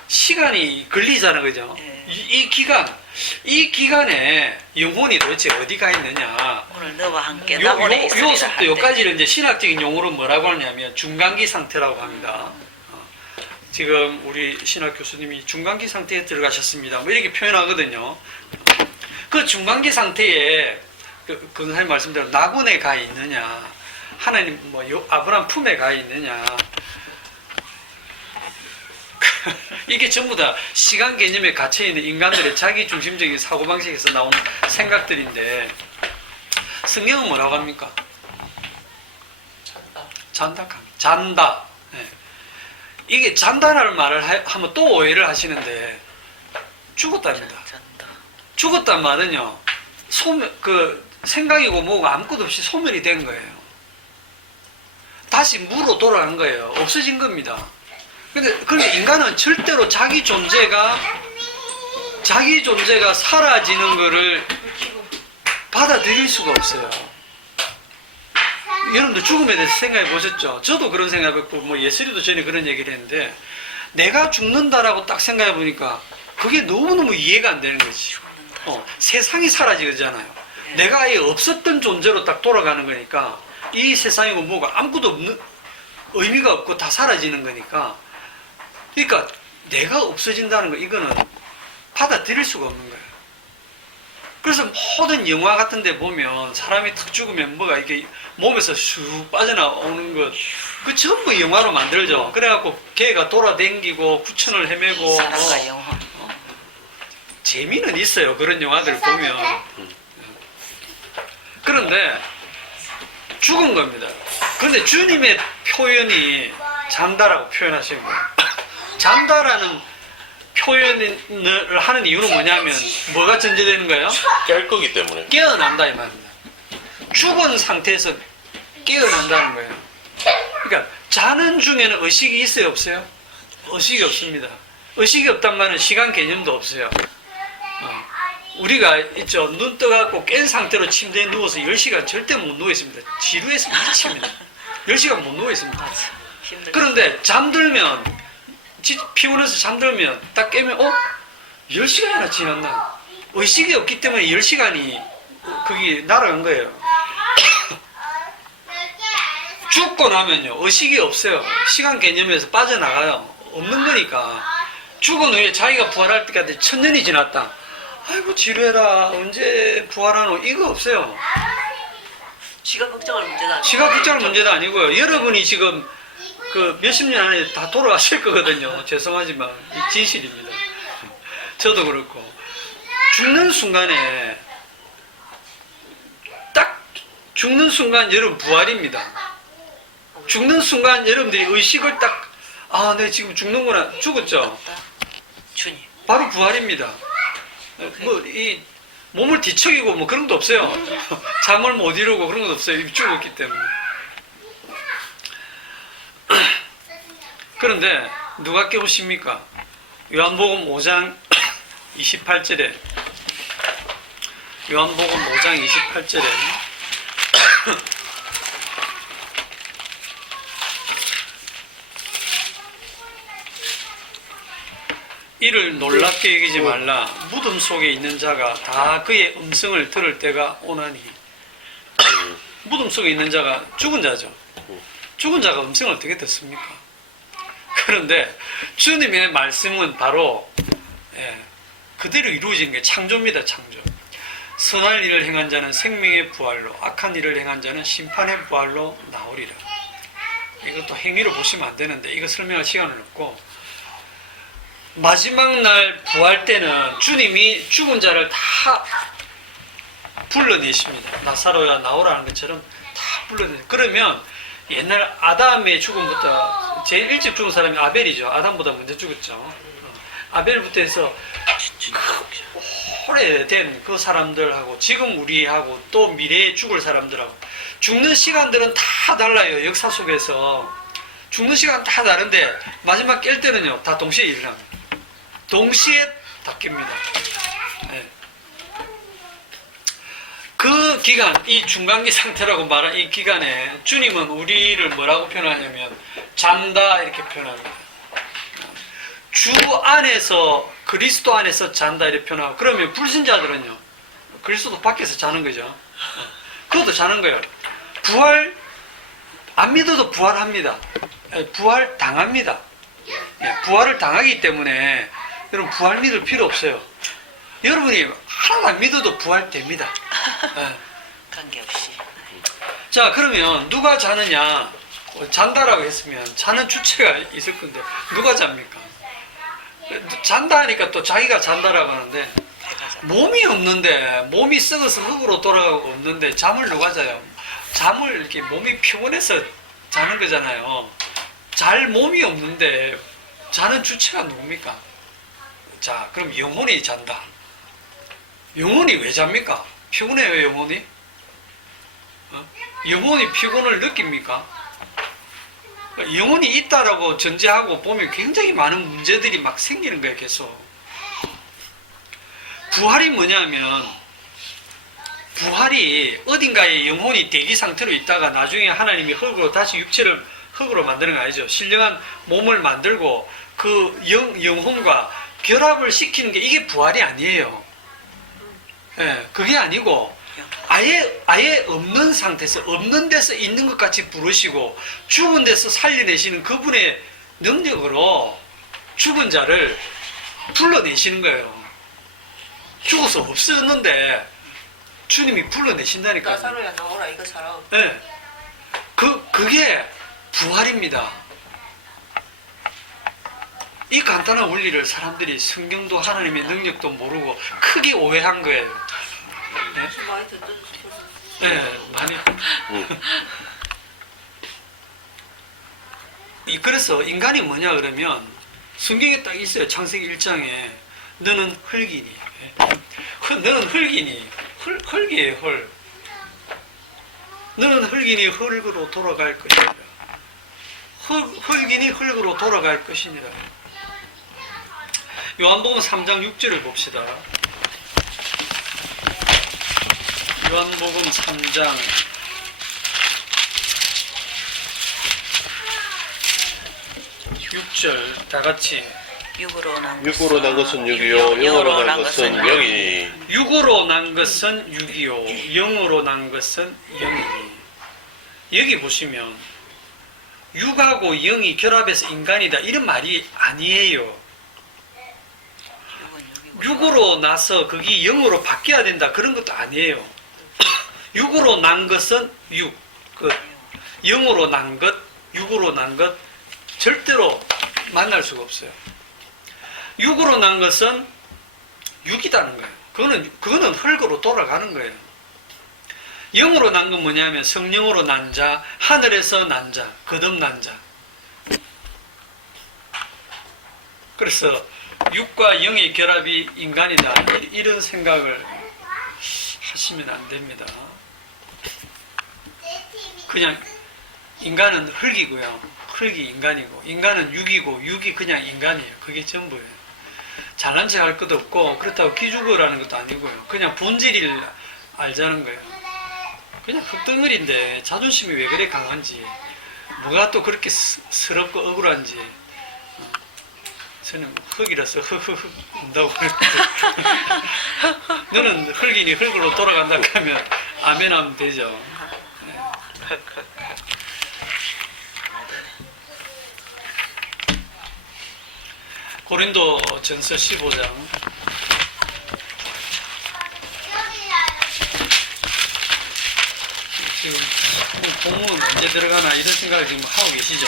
시간이 걸리잖아, 그죠? 예. 이 기간에 영혼이 도대체 어디가 있느냐? 오늘 너와 함께 요 나원에 있으리라 속도 할 때. 요까지를 이제 신학적인 용어로 뭐라고 하냐면 중간기 상태라고 합니다. 지금 우리 신학 교수님이 중간기 상태에 들어가셨습니다. 뭐 이렇게 표현하거든요. 그 중간기 상태에 그 선생님 말씀대로 낙원에 가 있느냐, 하나님 아브라함 품에 가 있느냐. 이게 전부 다 시간 개념에 갇혀 있는 인간들의 자기 중심적인 사고방식에서 나온 생각들인데, 성경은 뭐라고 합니까? 잔다. 네. 이게 잔다라는 말을 하면 또 오해를 하시는데, 죽었답니다. 죽었단 말은요, 생각이고 뭐고 아무것도 없이 소멸이 된 거예요. 다시 무로 돌아간 거예요. 없어진 겁니다. 근데 인간은 절대로 자기 존재가 사라지는 거를 받아들일 수가 없어요. 여러분들 죽음에 대해서 생각해 보셨죠? 저도 그런 생각했고, 뭐 예슬이도 전에 그런 얘기를 했는데, 내가 죽는다라고 딱 생각해 보니까 그게 너무너무 이해가 안 되는 거지. 세상이 사라지잖아요. 내가 아예 없었던 존재로 딱 돌아가는 거니까, 이 세상이고 뭐가 아무것도 없는, 의미가 없고 다 사라지는 거니까, 그러니까 내가 없어진다는 거, 이거는 받아들일 수가 없는 거예요. 그래서 모든 영화 같은 데 보면 사람이 탁 죽으면 뭐가 이게 몸에서 쑥 빠져나오는 것, 그 전부 영화로 만들죠. 그래갖고 걔가 돌아다니고 구천을 헤매고. 사랑과 영혼. 재미는 있어요. 그런 영화들을 보면. 그런데 죽은 겁니다. 그런데 주님의 표현이 잔다라고 표현하신 거예요. 잔다라는 표현을 하는 이유는 뭐냐면, 뭐가 전제되는 거예요? 깰 거기 때문에. 깨어난다 이 말입니다. 죽은 상태에서 깨어난다는 거예요. 그러니까 자는 중에는 의식이 있어요, 없어요? 의식이 없습니다. 의식이 없단 말은 시간 개념도 없어요. 우리가 있죠, 눈 떠갖고 깬 상태로 침대에 누워서 10시간 절대 못 누워 있습니다. 지루해서 미칩니다. 10시간 못 누워 있습니다. 그런데 잠들면, 피곤해서 잠들면 딱 깨면 10시간이나 지났나? 의식이 없기 때문에 10시간이 거기 날아간 거예요. 죽고 나면요, 의식이 없어요. 시간 개념에서 빠져나가요. 없는 거니까. 죽은 후에 자기가 부활할 때까지 1000년이 지났다. 아이고 지루해라, 언제 부활하노? 이거 없어요. 지가 걱정할 문제가 아니고. 지가 걱정할 문제도 아니고요. 여러분이 지금 그 몇십 년 안에 다 돌아가실 거거든요. 죄송하지만 이 진실입니다. 저도 그렇고, 죽는 순간에 딱 죽는 순간 여러분 부활입니다. 죽는 순간 여러분들이 의식을 딱, 내 지금 죽는구나, 죽었죠. 주님. 바로 부활입니다. 이 몸을 뒤척이고 뭐 그런 것도 없어요. 잠을 못 이루고 그런 것도 없어요. 이미 죽었기 때문에. 그런데 누가 깨우십니까? 요한복음 5장 28절에, 요한복음 5장 28절에 이를 놀랍게 여기지 말라. 무덤 속에 있는 자가 다 그의 음성을 들을 때가 오나니. 무덤 속에 있는 자가 죽은 자죠. 죽은 자가 음성을 어떻게 듣습니까? 그런데 주님의 말씀은 바로 그대로 이루어진 게 창조입니다. 창조. 선한 일을 행한 자는 생명의 부활로, 악한 일을 행한 자는 심판의 부활로 나오리라. 이것도 행위로 보시면 안 되는데 이거 설명할 시간은 없고, 마지막 날 부활 때는 주님이 죽은 자를 다 불러내십니다. 나사로야 나오라는 것처럼 다 불러내. 그러면 옛날 아담의 죽음부터, 제일 일찍 죽은 사람이 아벨이죠. 아담보다 먼저 죽었죠. 아벨부터 해서 오래된 그 사람들하고 지금 우리하고 또 미래에 죽을 사람들하고 죽는 시간들은 다 달라요. 역사 속에서 죽는 시간 다 다른데 마지막 깰 때는요 다 동시에 일어납니다. 동시에 다 깹니다. 네. 그 기간, 이 중간기 상태라고 말한 이 기간에 주님은 우리를 뭐라고 표현하냐면 잔다 이렇게 표현합니다. 주 안에서 그리스도 안에서 잔다 이렇게 표현하고, 그러면 불신자들은요 그리스도 밖에서 자는 거죠. 그것도 자는 거예요. 부활 안 믿어도 부활합니다. 부활 당합니다. 부활을 당하기 때문에 여러분 부활 믿을 필요 없어요. 여러분이 하나도 안 믿어도 부활됩니다. 관계없이. 자, 그러면 누가 자느냐? 잔다라고 했으면 자는 주체가 있을 건데 누가 잡니까? 잔다 하니까 또 자기가 잔다라고 하는데, 배가 자. 몸이 없는데, 몸이 썩어서 흙으로 돌아가고 없는데 잠을 누가 자요? 잠을 이렇게 몸이 피곤해서 자는 거잖아요. 잘 몸이 없는데 자는 주체가 누굽니까? 자, 그럼 영혼이 잔다. 영혼이 왜 잡니까? 피곤해요, 영혼이? 영혼이 피곤을 느낍니까? 영혼이 있다라고 전제하고 보면 굉장히 많은 문제들이 막 생기는 거예요, 계속. 부활이 뭐냐면, 부활이 어딘가에 영혼이 대기 상태로 있다가 나중에 하나님이 흙으로 다시 육체를 흙으로 만드는 거 아니죠. 신령한 몸을 만들고 그 영혼과 결합을 시키는 게 이게 부활이 아니에요. 예, 그게 아니고 아예 없는 상태에서 없는 데서 있는 것 같이 부르시고 죽은 데서 살려내시는 그분의 능력으로 죽은 자를 불러내시는 거예요. 죽어서 없었는데 주님이 불러내신다니까요. 나사로야 나오라 이거 사라. 네. 그게 부활입니다. 이 간단한 원리를 사람들이 성경도 하나님의 능력도 모르고 크게 오해한 거예요. 네, 많이 듣던 네 많이. 그래서 인간이 뭐냐 그러면 성경에 딱 있어요. 창세기 1장에 너는 흙이니. 너는 흙이니. 흙이에요, 흙. 너는 흙이니 흙으로 돌아갈 것이니라. 흙이니 흙으로 돌아갈 것이니라. 요한복음 3장 6절을 봅시다. 요한복음 3장 6절 다 같이. 육으로 난 육으로 난 것은 육이요 영으로 난 것은 영이니. 육으로 난 것은 육이요 영으로 난 것은 영이니. 여기 보시면 육하고 영이 결합해서 인간이다 이런 말이 아니에요. 육으로 나서 그게 영으로 바뀌어야 된다 그런 것도 아니에요. 육으로 난 것은 육, 영으로 난 것, 육으로 난 것 절대로 만날 수가 없어요. 육으로 난 것은 육이다는 거예요. 그거는 흙으로 돌아가는 거예요. 영으로 난 건 뭐냐면 성령으로 난 자, 하늘에서 난 자, 거듭난 자. 그래서 육과 영의 결합이 인간이다. 이런 생각을 하시면 안 됩니다. 그냥 인간은 흙이고요. 흙이 인간이고, 인간은 육이고, 육이 그냥 인간이에요. 그게 전부예요. 잘난 척 할 것도 없고, 그렇다고 기죽으라는 것도 아니고요. 그냥 본질을 알자는 거예요. 그냥 흙덩어리인데 자존심이 왜 그래 강한지, 뭐가 또 그렇게 서럽고 억울한지. 저는 흙이라서 흙 운다고 그랬거든요. 너는 흙이니 흙으로 돌아간다 하면 아멘 하면 되죠. 네. 고린도 전서 15장 지금 본문 언제 들어가나 이런 생각을 지금 하고 계시죠?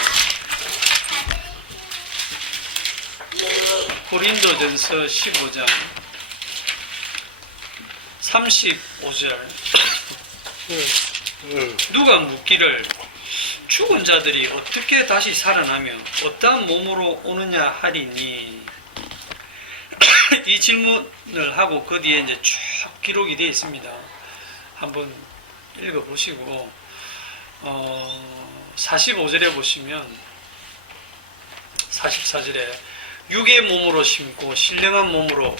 고린도 전서 15장 35절 누가 묻기를 죽은 자들이 어떻게 다시 살아나며 어떠한 몸으로 오느냐 하리니. 이 질문을 하고 그 뒤에 이제 쭉 기록이 되어 있습니다. 한번 읽어보시고 45절에 보시면 44절에 육의 몸으로 심고 신령한 몸으로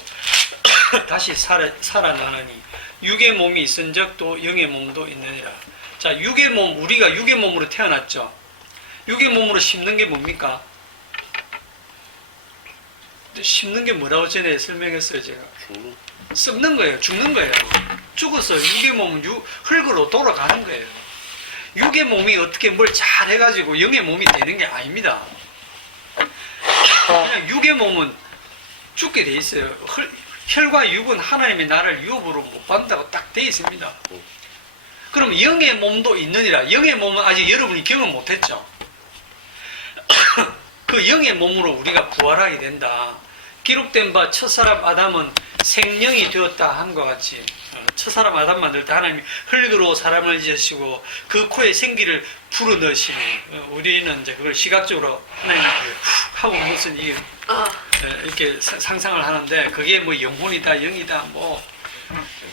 다시 살아나느니 육의 몸이 있은즉 또 영의 몸도 있느니라. 자, 육의 몸, 우리가 육의 몸으로 태어났죠. 육의 몸으로 심는 게 뭡니까? 심는 게 뭐라고 전에 설명했어요, 제가. 썩는 거예요. 죽는 거예요. 죽어서 육의 몸은 흙으로 돌아가는 거예요. 육의 몸이 어떻게 뭘 잘해가지고 영의 몸이 되는 게 아닙니다. 그냥 육의 몸은 죽게 돼 있어요. 혈과 육은 하나님의 나라를 유업으로 못 받는다고 딱 돼 있습니다. 그럼 영의 몸도 있느니라. 영의 몸은 아직 여러분이 경험 못했죠. 그 영의 몸으로 우리가 부활하게 된다. 기록된 바 첫사람 아담은 생명이 되었다 함과 같이 첫사람 아담 만들 때 하나님이 흙으로 사람을 지으시고 그 코에 생기를 불어넣으시니 우리는 이제 그걸 시각적으로 하나님이 하고 무슨 이렇게 상상을 하는데 그게 뭐 영혼이다 영이다 뭐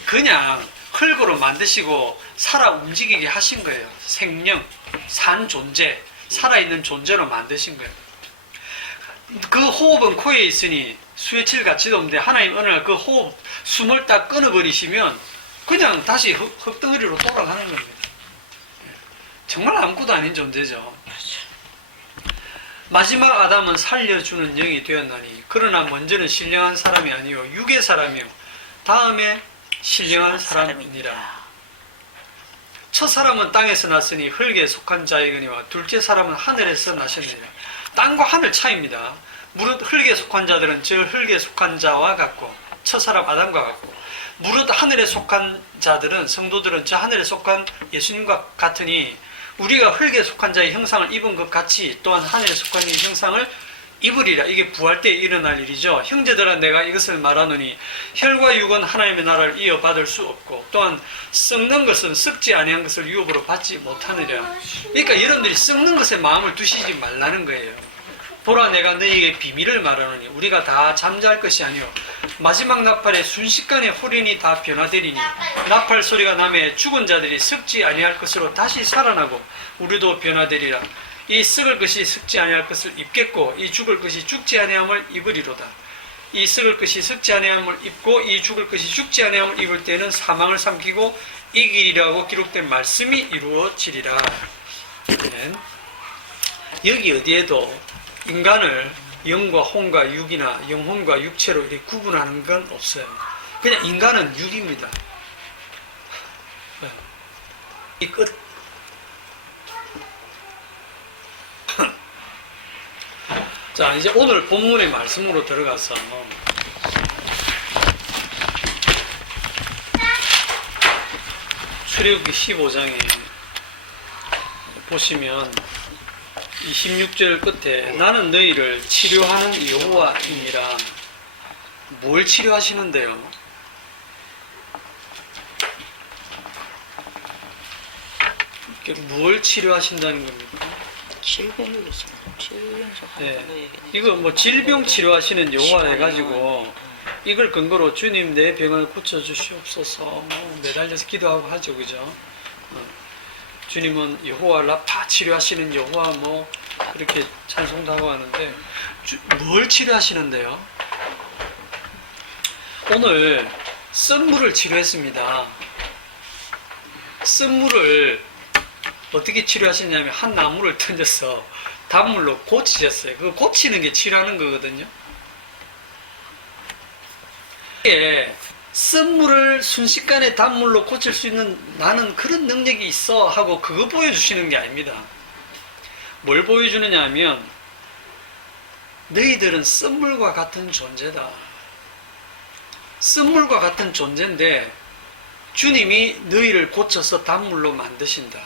그냥 흙으로 만드시고 살아 움직이게 하신 거예요. 생명, 산 존재, 살아있는 존재로 만드신 거예요. 그 호흡은 코에 있으니 수에칠 가치도 없는데 하나님 어느 날 그 호흡 숨을 딱 끊어버리시면 그냥 다시 흙덩어리로 돌아가는 겁니다. 정말 아무것도 아닌 존재죠. 마지막 아담은 살려주는 영이 되었나니 그러나 먼저는 신령한 사람이 아니요 육의 사람이요 다음에 신령한 사람이니라. 첫 사람은 땅에서 났으니 흙에 속한 자이거니와 둘째 사람은 하늘에서 나셨느니라. 땅과 하늘 차이입니다. 무릇 흙에 속한 자들은 저 흙에 속한 자와 같고 첫 사람 아담과 같고 무릇 하늘에 속한 자들은 성도들은 저 하늘에 속한 예수님과 같으니 우리가 흙에 속한 자의 형상을 입은 것 같이 또한 하늘에 속한 이 형상을 입으리라. 이게 부활 때 일어날 일이죠. 형제들아 내가 이것을 말하노니 혈과 육은 하나님의 나라를 이어받을 수 없고 또한 썩는 것은 썩지 아니한 것을 유업으로 받지 못하느냐. 그러니까 여러분들이 썩는 것에 마음을 두시지 말라는 거예요. 보라 내가 너희에게 비밀을 말하노니 우리가 다 잠잘 것이 아니요 마지막 나팔에 순식간에 호련이 다 변화되리니 나팔 소리가 나매 죽은 자들이 썩지 아니할 것으로 다시 살아나고 우리도 변화되리라. 이 썩을 것이 썩지 아니할 것을 입겠고 이 죽을 것이 죽지 아니함을 입으리로다. 이 썩을 것이 썩지 아니함을 입고 이 죽을 것이 죽지 아니함을 입을 때는 사망을 삼키고 이기리라고 기록된 말씀이 이루어지리라. 여기 어디에도 인간을 영과 혼과 육이나 영혼과 육체로 이렇게 구분하는 건 없어요. 그냥 인간은 육입니다. 이 끝. 자, 이제 오늘 본문의 말씀으로 들어가서 출애굽기 15장에 보시면 이 16절 끝에 나는 너희를 치료하는 여호와이니라. 뭘 치료하시는데요? 뭘 치료하신다는 겁니까? 질병이 있습니다. 질병 네. 이거 뭐 질병 치료하시는 여호와 해가지고 이걸 근거로 주님 내 병을 고쳐주시옵소서 뭐 매달려서 기도하고 하죠, 그죠? 주님은 여호와 라파 치료하시는 여호와 뭐 그렇게 찬송도 하고 하는데 뭘 치료하시는데요? 오늘 쓴물을 치료했습니다. 쓴물을 어떻게 치료하시냐면 한 나무를 던져서 단물로 고치셨어요. 그 고치는 게 치료하는 거거든요. 쓴물을 순식간에 단물로 고칠 수 있는 나는 그런 능력이 있어 하고 그거 보여주시는 게 아닙니다. 뭘 보여주느냐 하면 너희들은 쓴물과 같은 존재다. 쓴물과 같은 존재인데 주님이 너희를 고쳐서 단물로 만드신다.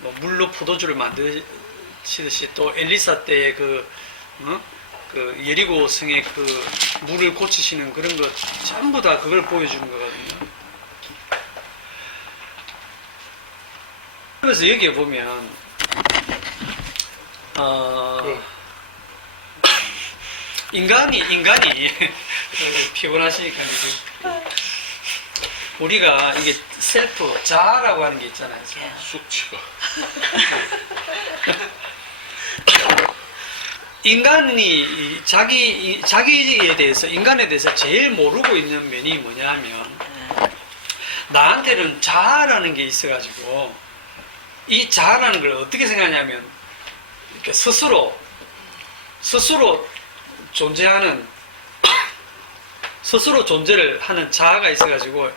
뭐 물로 포도주를 만드시듯이 또 엘리사 때의 그 예리고 성의 그 물을 고치시는 그런 것 전부 다 그걸 보여주는 거거든요. 그래서 여기에 보면 인간이 피곤하시니까 우리가 이게 셀프 자아라고 하는 게 있잖아요. 숙취가 인간이 자기에 대해서 인간에 대해서 제일 모르고 있는 면이 뭐냐 하면 나한테는 자아라는 게 있어가지고 이 자아라는 걸 어떻게 생각하냐면 이렇게 스스로 존재하는 스스로 존재를 하는 자아가 있어가지고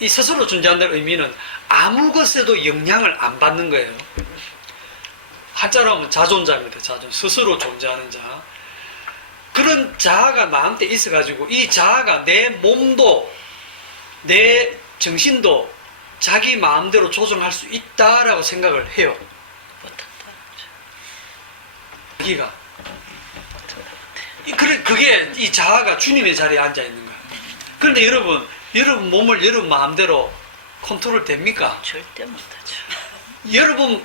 이 스스로 존재한다는 의미는 아무 것에도 영향을 안 받는 거예요. 한자로 하면 자존자입니다. 자존. 스스로 존재하는 자아. 그런 자아가 나한테 있어가지고 이 자아가 내 몸도 내 정신도 자기 마음대로 조정할 수 있다라고 생각을 해요. 자기가. 그게 이 자아가 주님의 자리에 앉아 있는 거예요. 그런데 여러분 몸을 여러분 마음대로 컨트롤 됩니까? 절대 못하죠. 여러분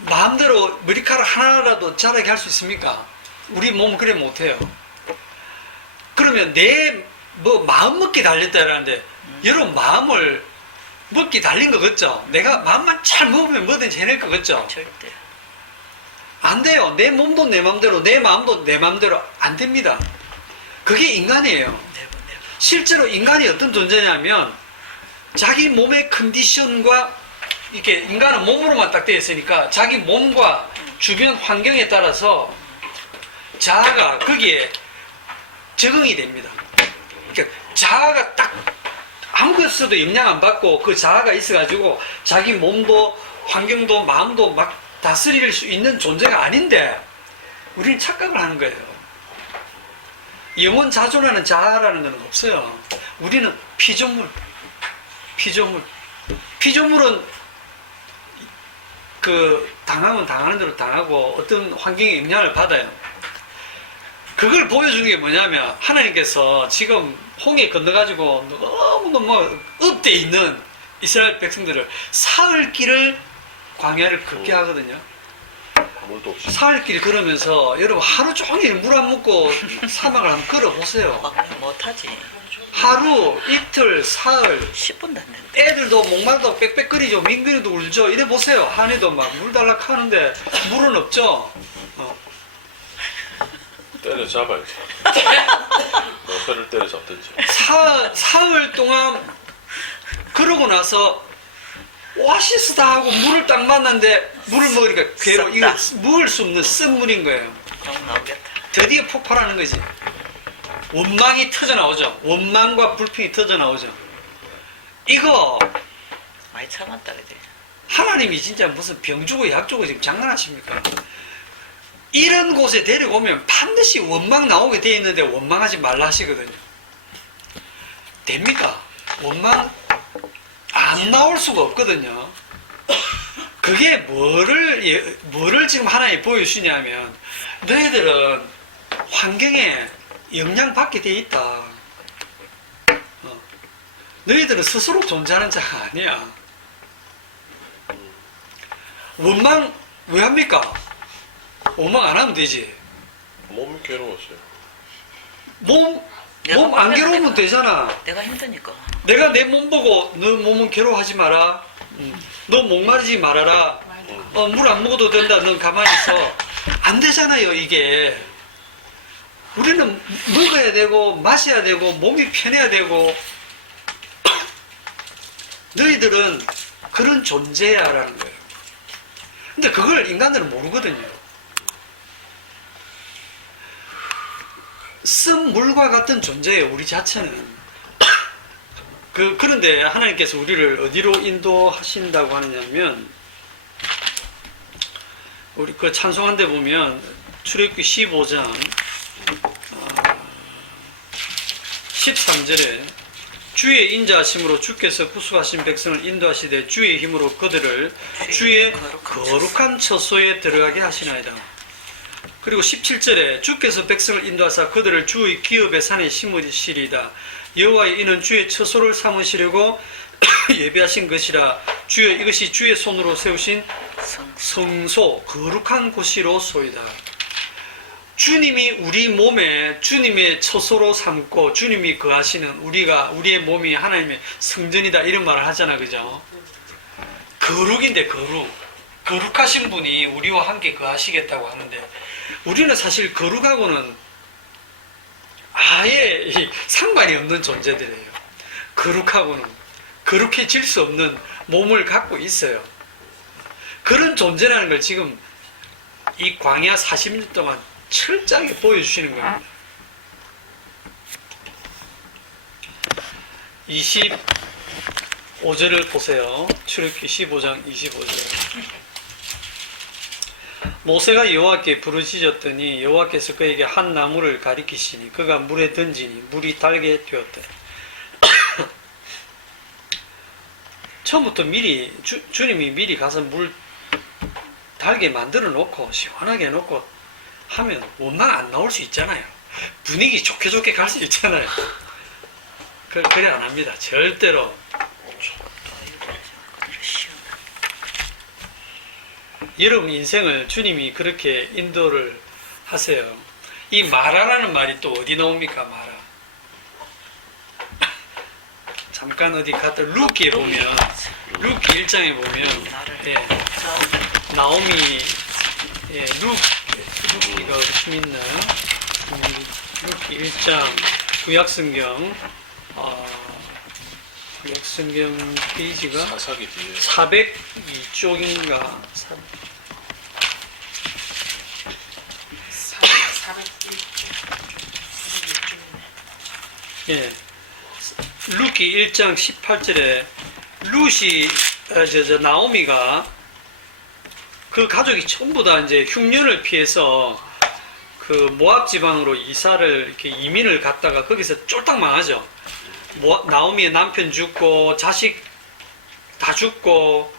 마음대로 머리카락 하나라도 자라게 할 수 있습니까? 우리 몸은 그래 못해요. 그러면 마음 먹기 달렸다라는데 여러분 마음을 먹기 달린 거 같죠? 내가 마음만 잘 먹으면 뭐든지 해낼 거 같죠? 절대. 안 돼요. 내 몸도 내 마음대로, 내 마음도 내 마음대로 안 됩니다. 그게 인간이에요. 실제로 인간이 어떤 존재냐면 자기 몸의 컨디션과 이렇게 인간은 몸으로만 딱 되어 있으니까 자기 몸과 주변 환경에 따라서 자아가 거기에 적응이 됩니다. 그러니까 자아가 딱 아무것도 영향 안 받고 그 자아가 있어가지고 자기 몸도 환경도 마음도 막 다스릴 수 있는 존재가 아닌데 우리는 착각을 하는 거예요. 영원 자존하는 자아라는 건 없어요. 우리는 피조물. 피조물은 당하면 당하는 대로 당하고 어떤 환경에 영향을 받아요. 그걸 보여주는 게 뭐냐면 하나님께서 지금 홍해 건너가지고 너무너무 읍대 있는 이스라엘 백성들을 사흘 길을 광야를 걷게 하거든요. 물도 없이. 사흘 길 걸으면서 여러분 하루 종일 물 안 먹고 사막을 한번 걸어보세요. 못하지. 하루, 이틀, 사흘 10분도 안 된다. 애들도 목마르다고 빽빽거리죠. 민규도 울죠. 이래 보세요. 한이도 막 물 달라 하는데 물은 없죠. 때려잡아야지. 너를 때려잡든지. 사흘 동안 그러고 나서 오아시스다 하고 물을 딱 만났는데 물을 먹으니까 괴로 이거 먹을 수 없는 쓴물인 거예요. 너무 나오겠다. 드디어 폭발하는 거지. 원망이 터져나오죠. 원망과 불평이 터져나오죠. 이거 많이 참았다 그지. 하나님이 진짜 무슨 병 주고 약 주고 지금 장난하십니까? 이런 곳에 데리고 오면 반드시 원망 나오게 돼 있는데 원망하지 말라 하시거든요. 됩니까? 원망 안 나올 수가 없거든요. 그게 뭐를 지금 하나님이 보여주시냐면 너희들은 환경에 영향받게 돼 있다. 너희들은 스스로 존재하는 자가 아니야. 원망 왜 합니까? 원망 안 하면 되지. 몸이 괴로웠어요. 몸 안 괴로우면 되잖아. 내가 힘드니까. 내가 내 몸 보고 너 몸은 괴로워하지 마라. 너 목마르지 말아라. 물 안 먹어도 된다. 넌 가만히 있어. 안 되잖아요, 이게. 우리는 먹어야 되고 마셔야 되고 몸이 편해야 되고 너희들은 그런 존재야라는 거예요. 근데 그걸 인간들은 모르거든요. 쓴 물과 같은 존재예요, 우리 자체는. 그런데 하나님께서 우리를 어디로 인도하신다고 하느냐면 우리 그 찬송한 데 보면 출애굽기 15장 13절에 주의 인자하심으로 주께서 구속하신 백성을 인도하시되 주의 힘으로 그들을 주의 거룩한 처소에 들어가게 하시나이다. 그리고 17절에 주께서 백성을 인도하사 그들을 주의 기업의 산에 심으시리이다. 여호와의 이는 주의 처소를 삼으시려고 예배하신 것이라. 주여 이것이 주의 손으로 세우신 성소 거룩한 곳이로소이다. 주님이 우리 몸에 주님의 처소로 삼고 주님이 거하시는 우리의 몸이 하나님의 성전이다 이런 말을 하잖아, 그죠? 거룩인데 거룩하신 분이 우리와 함께 거하시겠다고 하는데 우리는 사실 거룩하고는 아예 상관이 없는 존재들이에요. 거룩하고는 거룩해질 수 없는 몸을 갖고 있어요. 그런 존재라는 걸 지금 이 광야 40년 동안 철저하게 보여주시는 겁니다. 25절을 보세요. 출애굽기 15장 25절. 모세가 여호와께 부르짖었더니 여호와께서 그에게 한 나무를 가리키시니 그가 물에 던지니 물이 달게 되었다. 처음부터 미리 주님이 미리 가서 물 달게 만들어 놓고 시원하게 해놓고 하면 원망 안 나올 수 있잖아요. 분위기 좋게 좋게 갈 수 있잖아요. 그래 안 합니다. 절대로. 여러분 인생을 주님이 그렇게 인도를 하세요. 이 마라라는 말이 또 어디 나옵니까? 마라. 잠깐 어디 갔다 루키에 보면 루키 1장에 보면 예, 나오미 예, 루키가 어디 있나요? 루키 1장 구약성경 구약성경 페이지가 사사기 뒤에 402쪽인가 401쪽 예. 루키 1장 18절에 루시 나오미가 그 가족이 전부 다 이제 흉년을 피해서 그 모압 지방으로 이사를 이렇게 이민을 갔다가 거기서 쫄딱 망하죠. 나오미의 남편 죽고 자식 다 죽고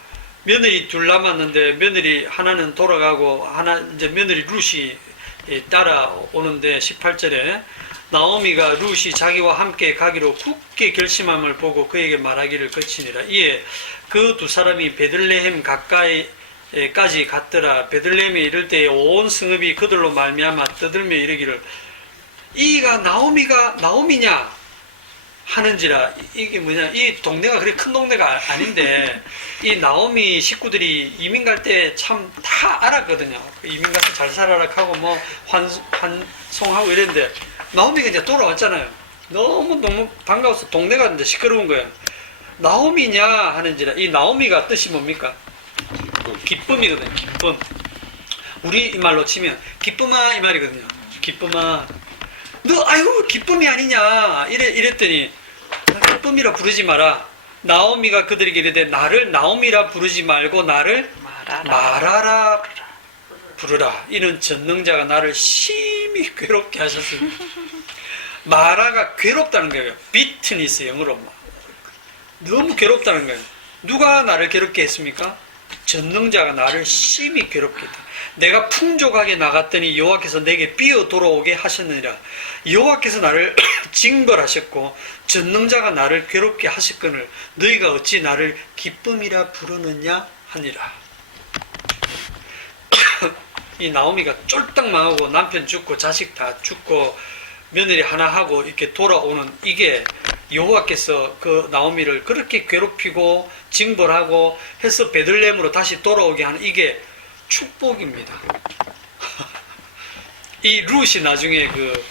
며느리 둘 남았는데 며느리 하나는 돌아가고 하나 이제 며느리 룻이 따라오는데 18절에 나오미가 룻이 자기와 함께 가기로 굳게 결심함을 보고 그에게 말하기를 그치니라. 이에 그 두 사람이 베들레헴 가까이까지 갔더라. 베들레헴에 이를 때에 온 성읍이 그들로 말미암아 떠들며 이르기를 이가 나오미냐 하는지라. 이게 뭐냐, 이 동네가 그렇게 큰 동네가 아닌데 이 나오미 식구들이 이민 갈 때 참 다 알았거든요. 이민 가서 잘 살아라 하고 뭐 환송하고 이랬는데 나오미가 이제 돌아왔잖아요. 너무 반가워서 동네가 이제 시끄러운 거예요. 나오미냐 하는지라. 이 나오미가 뜻이 뭡니까? 기쁨이거든요. 기쁨. 우리 이 말로 치면 기쁨아 이 말이거든요. 기쁨아 너 아유 기쁨이 아니냐 이랬더니 기쁨이라 부르지 마라. 나오미가 그들에게 이르되 나를 나오미라 부르지 말고 나를 마라라 부르라. 이는 전능자가 나를 심히 괴롭게 하셨습니다. 마라가 괴롭다는 거예요. 비트니스 영어로 너무 괴롭다는 거예요. 누가 나를 괴롭게 했습니까? 전능자가 나를 심히 괴롭게 했다. 내가 풍족하게 나갔더니 여호와께서 내게 비어 돌아오게 하셨느니라. 여호와께서 나를 징벌하셨고 전능자가 나를 괴롭게 하셨거늘 너희가 어찌 나를 기쁨이라 부르느냐 하니라. 이 나오미가 쫄딱 망하고 남편 죽고 자식 다 죽고 며느리 하나 하고 이렇게 돌아오는 이게 여호와께서 그 나오미를 그렇게 괴롭히고 징벌하고 해서 베들레헴으로 다시 돌아오게 하는 이게 축복입니다. 이 룻이 나중에 그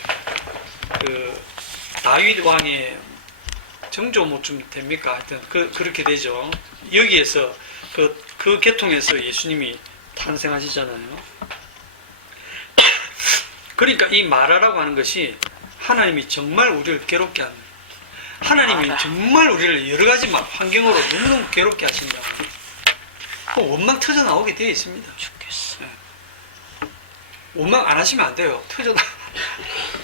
다윗 왕의 정조 뭐좀 됩니까? 하여튼 그렇게 되죠. 여기에서 그 계통에서 예수님이 탄생하시잖아요. 그러니까 이 마라라고 하는 것이 하나님이 정말 우리를 괴롭게 하는, 하나님이 정말 우리를 여러 가지 환경으로 너무너무 괴롭게 하신다. 원망 터져 나오게 되어 있습니다. 죽겠어. 원망 안 하시면 안 돼요.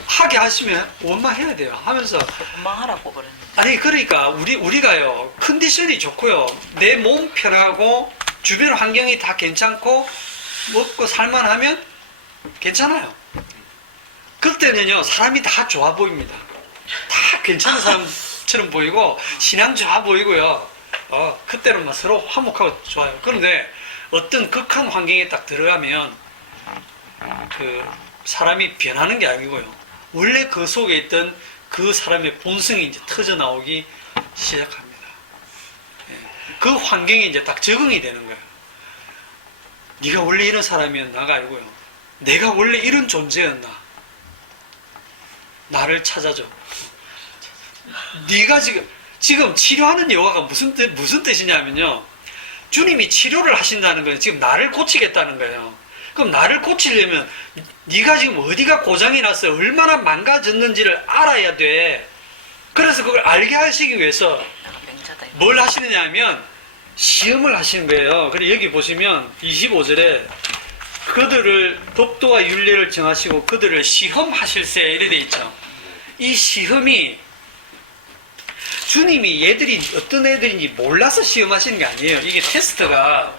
하게 하시면 원망해야 돼요. 하면서 원망하라고 그랬는데. 아니 그러니까 우리가요 컨디션이 좋고요 내 몸 편하고 주변 환경이 다 괜찮고 먹고 살만하면 괜찮아요. 그때는요 사람이 다 좋아 보입니다. 다 괜찮은 사람처럼 보이고 신앙 좋아 보이고요. 그때는 막 서로 화목하고 좋아요. 그런데 어떤 극한 환경에 딱 들어가면 그 사람이 변하는 게 아니고요. 원래 그 속에 있던 그 사람의 본성이 이제 터져 나오기 시작합니다. 그 환경에 이제 딱 적응이 되는 거예요. 네가 원래 이런 사람이었나가 아니고요. 내가 원래 이런 존재였나? 나를 찾아줘. 네가 지금 지금 치료하는 여호와가 무슨 뜻이냐면요. 주님이 치료를 하신다는 거예요. 지금 나를 고치겠다는 거예요. 그럼 나를 고치려면 네가 지금 어디가 고장이 나서 얼마나 망가졌는지를 알아야 돼. 그래서 그걸 알게 하시기 위해서 내가 맹자다. 뭘 하시느냐 하면 시험을 하시는 거예요. 그리고 여기 보시면 25절에 그들을 법도와 율례를 정하시고 그들을 시험하실세 이래 돼 있죠. 이 시험이 주님이 얘들이 어떤 애들인지 몰라서 시험하시는 게 아니에요. 이게 테스트가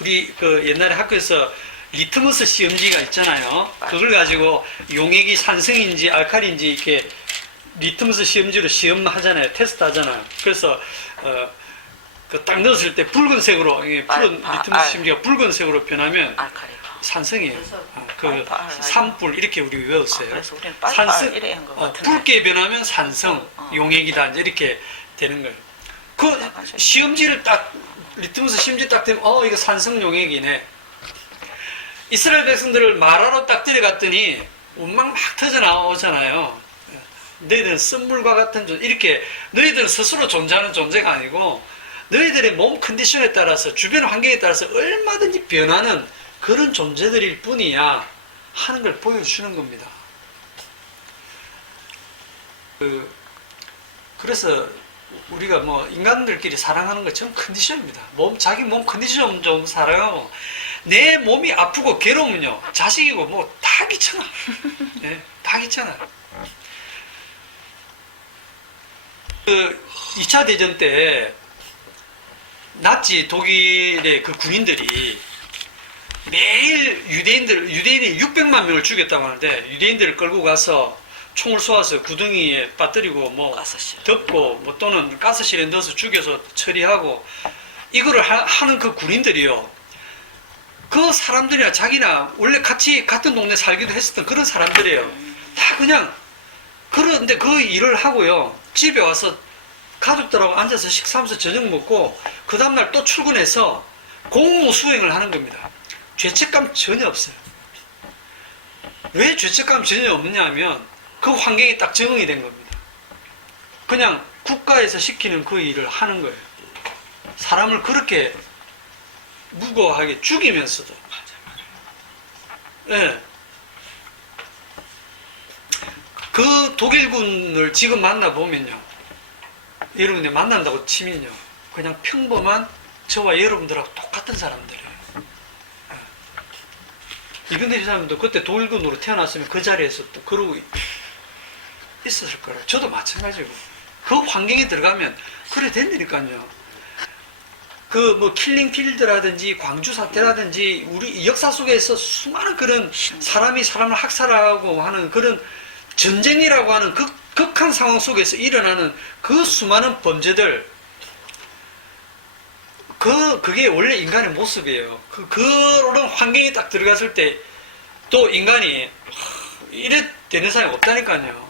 우리 그 옛날에 학교에서 리트머스 시험지가 있잖아요. 그걸 가지고 용액이 산성인지 알칼리인지 이렇게 리트머스 시험지로 시험하잖아요. 테스트 하잖아요. 그래서 그 딱 넣었을 때 붉은색으로 이게 푸른 리트머스 시험지가 붉은색으로 변하면 알칼리가. 산성이에요. 그 빨. 산불 이렇게 우리 외웠어요. 그래서 우리는 빨빨 이래 한거 같은데. 붉게 변하면 산성, 용액이다 이제 이렇게 되는 거예요. 그 시험지를 딱 리트머스 시험지 딱 되면 이거 산성 용액이네. 이스라엘 백성들을 마라로 딱 들여갔더니 운막 막 터져 나오잖아요. 너희들은 쓴물과 같은 존재, 이렇게 너희들은 스스로 존재하는 존재가 아니고 너희들의 몸 컨디션에 따라서 주변 환경에 따라서 얼마든지 변하는 그런 존재들일 뿐이야 하는 걸 보여주는 겁니다. 그래서 우리가 뭐 인간들끼리 사랑하는 것처럼 컨디션입니다. 자기 몸 컨디션 좀 사랑하고 내 몸이 아프고 괴로우면요 자식이고 뭐 다 귀찮아. 네, 다 귀찮아. 2차 대전 때 나치 독일의 그 군인들이 매일 유대인이 600만 명을 죽였다고 하는데 유대인들을 끌고 가서 총을 쏘아서 구덩이에 빠뜨리고 뭐 가스실. 덮고 뭐 또는 가스실에 넣어서 죽여서 처리하고 이거를 하는 그 군인들이요. 그 사람들이나 자기나 원래 같은 동네 살기도 했었던 그런 사람들이에요. 다 그냥 그런데 그 일을 하고요. 집에 와서 가족들하고 앉아서 식사하면서 저녁 먹고 그 다음날 또 출근해서 공무 수행을 하는 겁니다. 죄책감 전혀 없어요. 왜 죄책감 전혀 없느냐 하면 그 환경에 딱 적응이 된 겁니다. 그냥 국가에서 시키는 그 일을 하는 거예요. 사람을 그렇게 무고하게 죽이면서도. 네. 그 독일군을 지금 만나보면요. 여러분이 만난다고 치면요. 그냥 평범한 저와 여러분들하고 똑같은 사람들이에요. 이근대 사람도 그때 독일군으로 태어났으면 그 자리에서 또 그러고 있었을 거라고. 저도 마찬가지고. 그 환경에 들어가면 그래 된다니까요. 그 뭐 킬링필드라든지 광주 사태라든지 우리 역사 속에서 수많은 그런 사람이 사람을 학살하고 하는 그런 전쟁이라고 하는 극한 상황 속에서 일어나는 그 수많은 범죄들, 그게 원래 인간의 모습이에요. 그런 환경에 딱 들어갔을 때 또 인간이 이래 되는 사람이 없다니까요.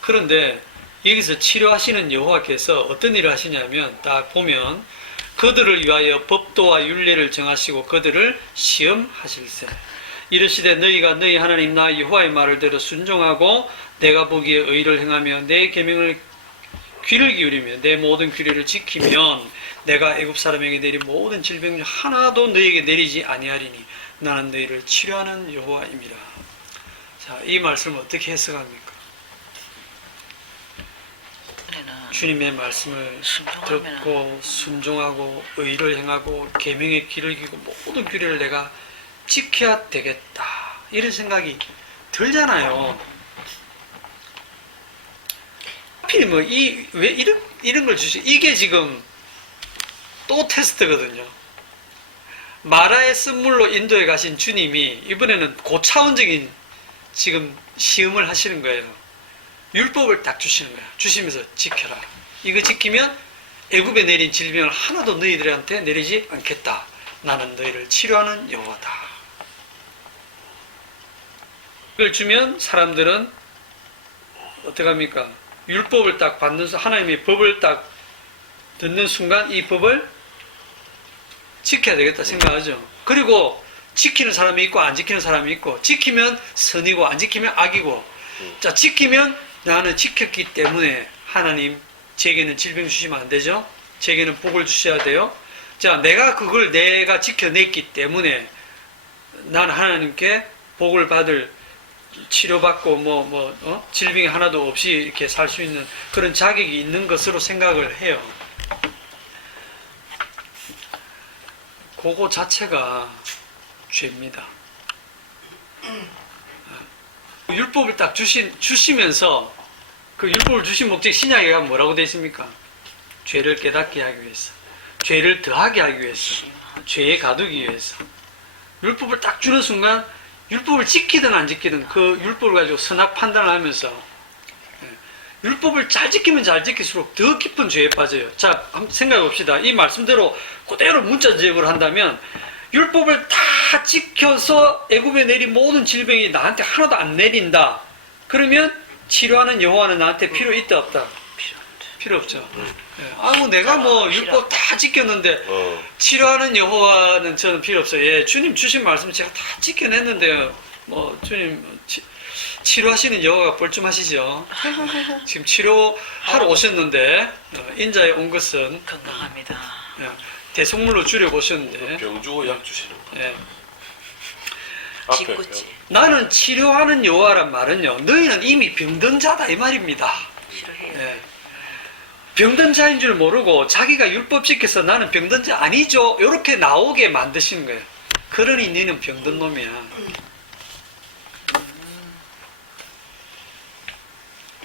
그런데 여기서 치료하시는 여호와께서 어떤 일을 하시냐면 딱 보면 그들을 위하여 법도와 율례를 정하시고 그들을 시험하실세. 이르시되 너희가 너희 하나님 나 여호와의 말을 들어 순종하고 내가 보기에 의를 행하며 내 계명을 귀를 기울이며 내 모든 규례를 지키면 내가 애굽 사람에게 내린 모든 질병 중 하나도 너희에게 내리지 아니하리니 나는 너희를 치료하는 여호와입니다. 자, 이 말씀을 어떻게 해석합니까? 주님의 말씀을 듣고 순종하고 의를 행하고 계명의 길을 기고 모든 규례를 내가 지켜야 되겠다 이런 생각이 들잖아요. 하필 뭐 왜 이런 걸 주시? 이게 지금 또 테스트거든요. 마라의 쓴물로 인도에 가신 주님이 이번에는 고차원적인 지금 시험을 하시는 거예요. 율법을 딱 주시는 거예요. 주시면서 지켜라. 이거 지키면 애굽에 내린 질병을 하나도 너희들한테 내리지 않겠다. 나는 너희를 치료하는 여호와다. 이걸 주면 사람들은 어떻게 합니까? 율법을 딱 받는 하나님의 법을 딱 듣는 순간 이 법을 지켜야 되겠다 생각하죠. 그리고 지키는 사람이 있고 안 지키는 사람이 있고 지키면 선이고 안 지키면 악이고 자 지키면 나는 지켰기 때문에 하나님 제게는 질병 주시면 안 되죠. 제게는 복을 주셔야 돼요. 자, 내가 지켜냈기 때문에 나는 하나님께 복을 받을, 치료받고 질병이 하나도 없이 이렇게 살 수 있는 그런 자격이 있는 것으로 생각을 해요. 그거 자체가 죄입니다. 율법을 딱 주시면서 그 율법을 주신 목적이 신약에 가면 뭐라고 되어 있습니까? 죄를 깨닫게 하기 위해서, 죄를 더하게 하기 위해서, 죄에 가두기 위해서. 율법을 딱 주는 순간 율법을 지키든 안 지키든 그 율법을 가지고 선악 판단을 하면서 율법을 잘 지키면 잘 지킬수록 더 깊은 죄에 빠져요. 자, 한번 생각해 봅시다. 이 말씀대로 그대로 문자 제역을 한다면 율법을 다 지켜서 애굽에 내린 모든 질병이 나한테 하나도 안 내린다. 그러면 치료하는 여호와는 나한테 필요 있다 없다? 필요 없죠. 아이고 내가 율법 다 지켰는데 치료하는 여호와는 저는 필요 없어요. 예, 주님 주신 말씀 제가 다 지켜냈는데요. 주님 치료하시는 여호와가 뻘쭘하시죠. 지금 치료하러 오셨는데 인자에 온 것은 건강합니다. 대속물로 주려고 오셨는데 병 주고 약 주시는 거. 예. 짓궂지. 나는 치료하는 여호와란 말은요, 너희는 이미 병든 자다 이 말입니다. 싫어해요. 예. 병든 자인 줄 모르고 자기가 율법 지켜서 나는 병든 자 아니죠, 이렇게 나오게 만드시는 거예요. 그러니 너는 병든 놈이야.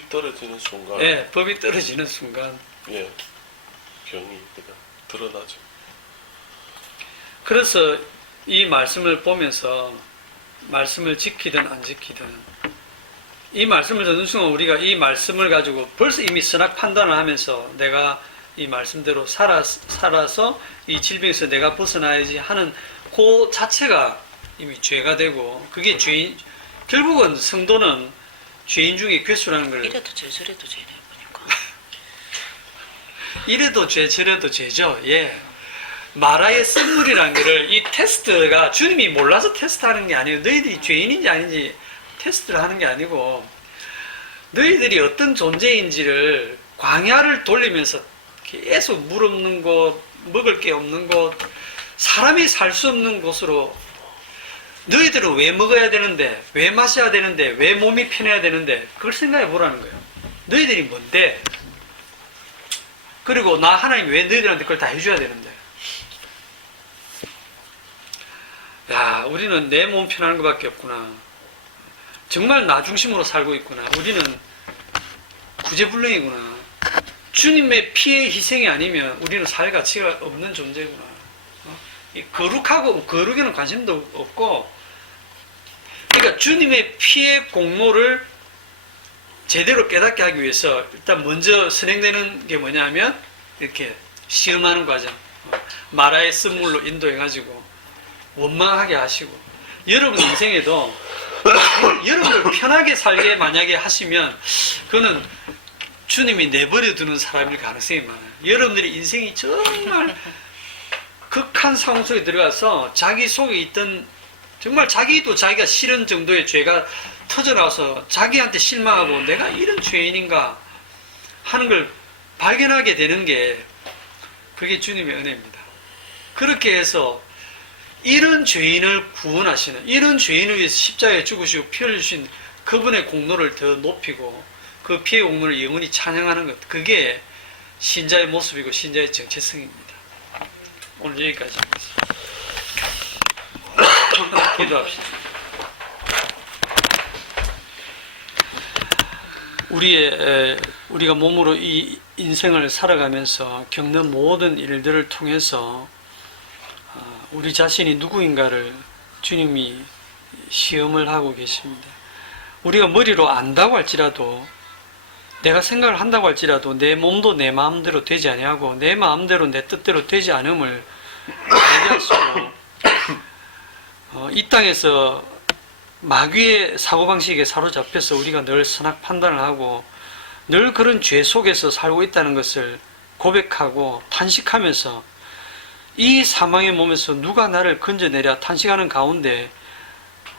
떨어지는 순간, 예, 법이 떨어지는 순간. 예, 병이 그냥 드러나죠. 그래서 이 말씀을 보면서 말씀을 지키든 안 지키든 이 말씀을 듣는 순간 우리가 이 말씀을 가지고 벌써 이미 선악 판단을 하면서 내가 이 말씀대로 살아서 이 질병에서 내가 벗어나야지 하는 그 자체가 이미 죄가 되고, 그게 죄인, 결국은 성도는 죄인 중에 괴수라는 걸, 이래도 죄 저래도 죄네 보니까. 이래도 죄 저래도 죄죠. 예. 마라의 쓴물이라는 거를, 이 테스트가 주님이 몰라서 테스트하는 게 아니에요. 너희들이 죄인인지 아닌지 테스트를 하는 게 아니고, 너희들이 어떤 존재인지를 광야를 돌리면서 계속 물 없는 곳, 먹을 게 없는 곳, 사람이 살 수 없는 곳으로, 너희들은 왜 먹어야 되는데, 왜 마셔야 되는데, 왜 몸이 편해야 되는데, 그걸 생각해 보라는 거예요. 너희들이 뭔데? 그리고 나 하나님 왜 너희들한테 그걸 다 해줘야 되는데? 야, 우리는 내 몸 편하는 것밖에 없구나. 정말 나 중심으로 살고 있구나. 우리는 구제불능이구나. 주님의 피의 희생이 아니면 우리는 살 가치가 없는 존재구나. 거룩에는 관심도 없고, 그러니까 주님의 피의 공로를 제대로 깨닫게 하기 위해서 일단 먼저 선행되는 게 뭐냐면 이렇게 시험하는 과정, 마라의 쓴물로 인도해가지고 원망하게 하시고, 여러분 인생에도 여러분을 편하게 살게 만약에 하시면 그거는 주님이 내버려 두는 사람일 가능성이 많아요. 여러분들의 인생이 정말 극한 상황 속에 들어가서 자기 속에 있던, 정말 자기도 자기가 싫은 정도의 죄가 터져나와서 자기한테 실망하고 내가 이런 죄인인가 하는 걸 발견하게 되는 게, 그게 주님의 은혜입니다. 그렇게 해서 이런 죄인을 구원하시는, 이런 죄인을 위해서 십자가에 죽으시고 피 흘리신 그분의 공로를 더 높이고 그 피의 공로를 영원히 찬양하는 것, 그게 신자의 모습이고 신자의 정체성입니다. 오늘 여기까지 하겠습니다. 기도합시다. 우리가 몸으로 이 인생을 살아가면서 겪는 모든 일들을 통해서 우리 자신이 누구인가를 주님이 시험을 하고 계십니다. 우리가 머리로 안다고 할지라도, 내가 생각을 한다고 할지라도 내 몸도 내 마음대로 되지 아니하고 내 마음대로 내 뜻대로 되지 않음을 알게 하시고, 이 땅에서 마귀의 사고방식에 사로잡혀서 우리가 늘 선악 판단을 하고 늘 그런 죄 속에서 살고 있다는 것을 고백하고 탄식하면서 이 사망의 몸에서 누가 나를 건져내랴 탄식하는 가운데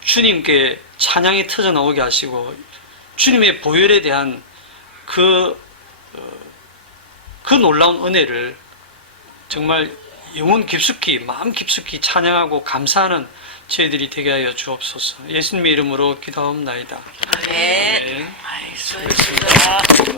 주님께 찬양이 터져 나오게 하시고 주님의 보혈에 대한 그 놀라운 은혜를 정말 영혼 깊숙이, 마음 깊숙이 찬양하고 감사하는 저희들이 되게 하여 주옵소서. 예수님의 이름으로 기도하옵나이다. 네. 아멘. 수고하셨습니다.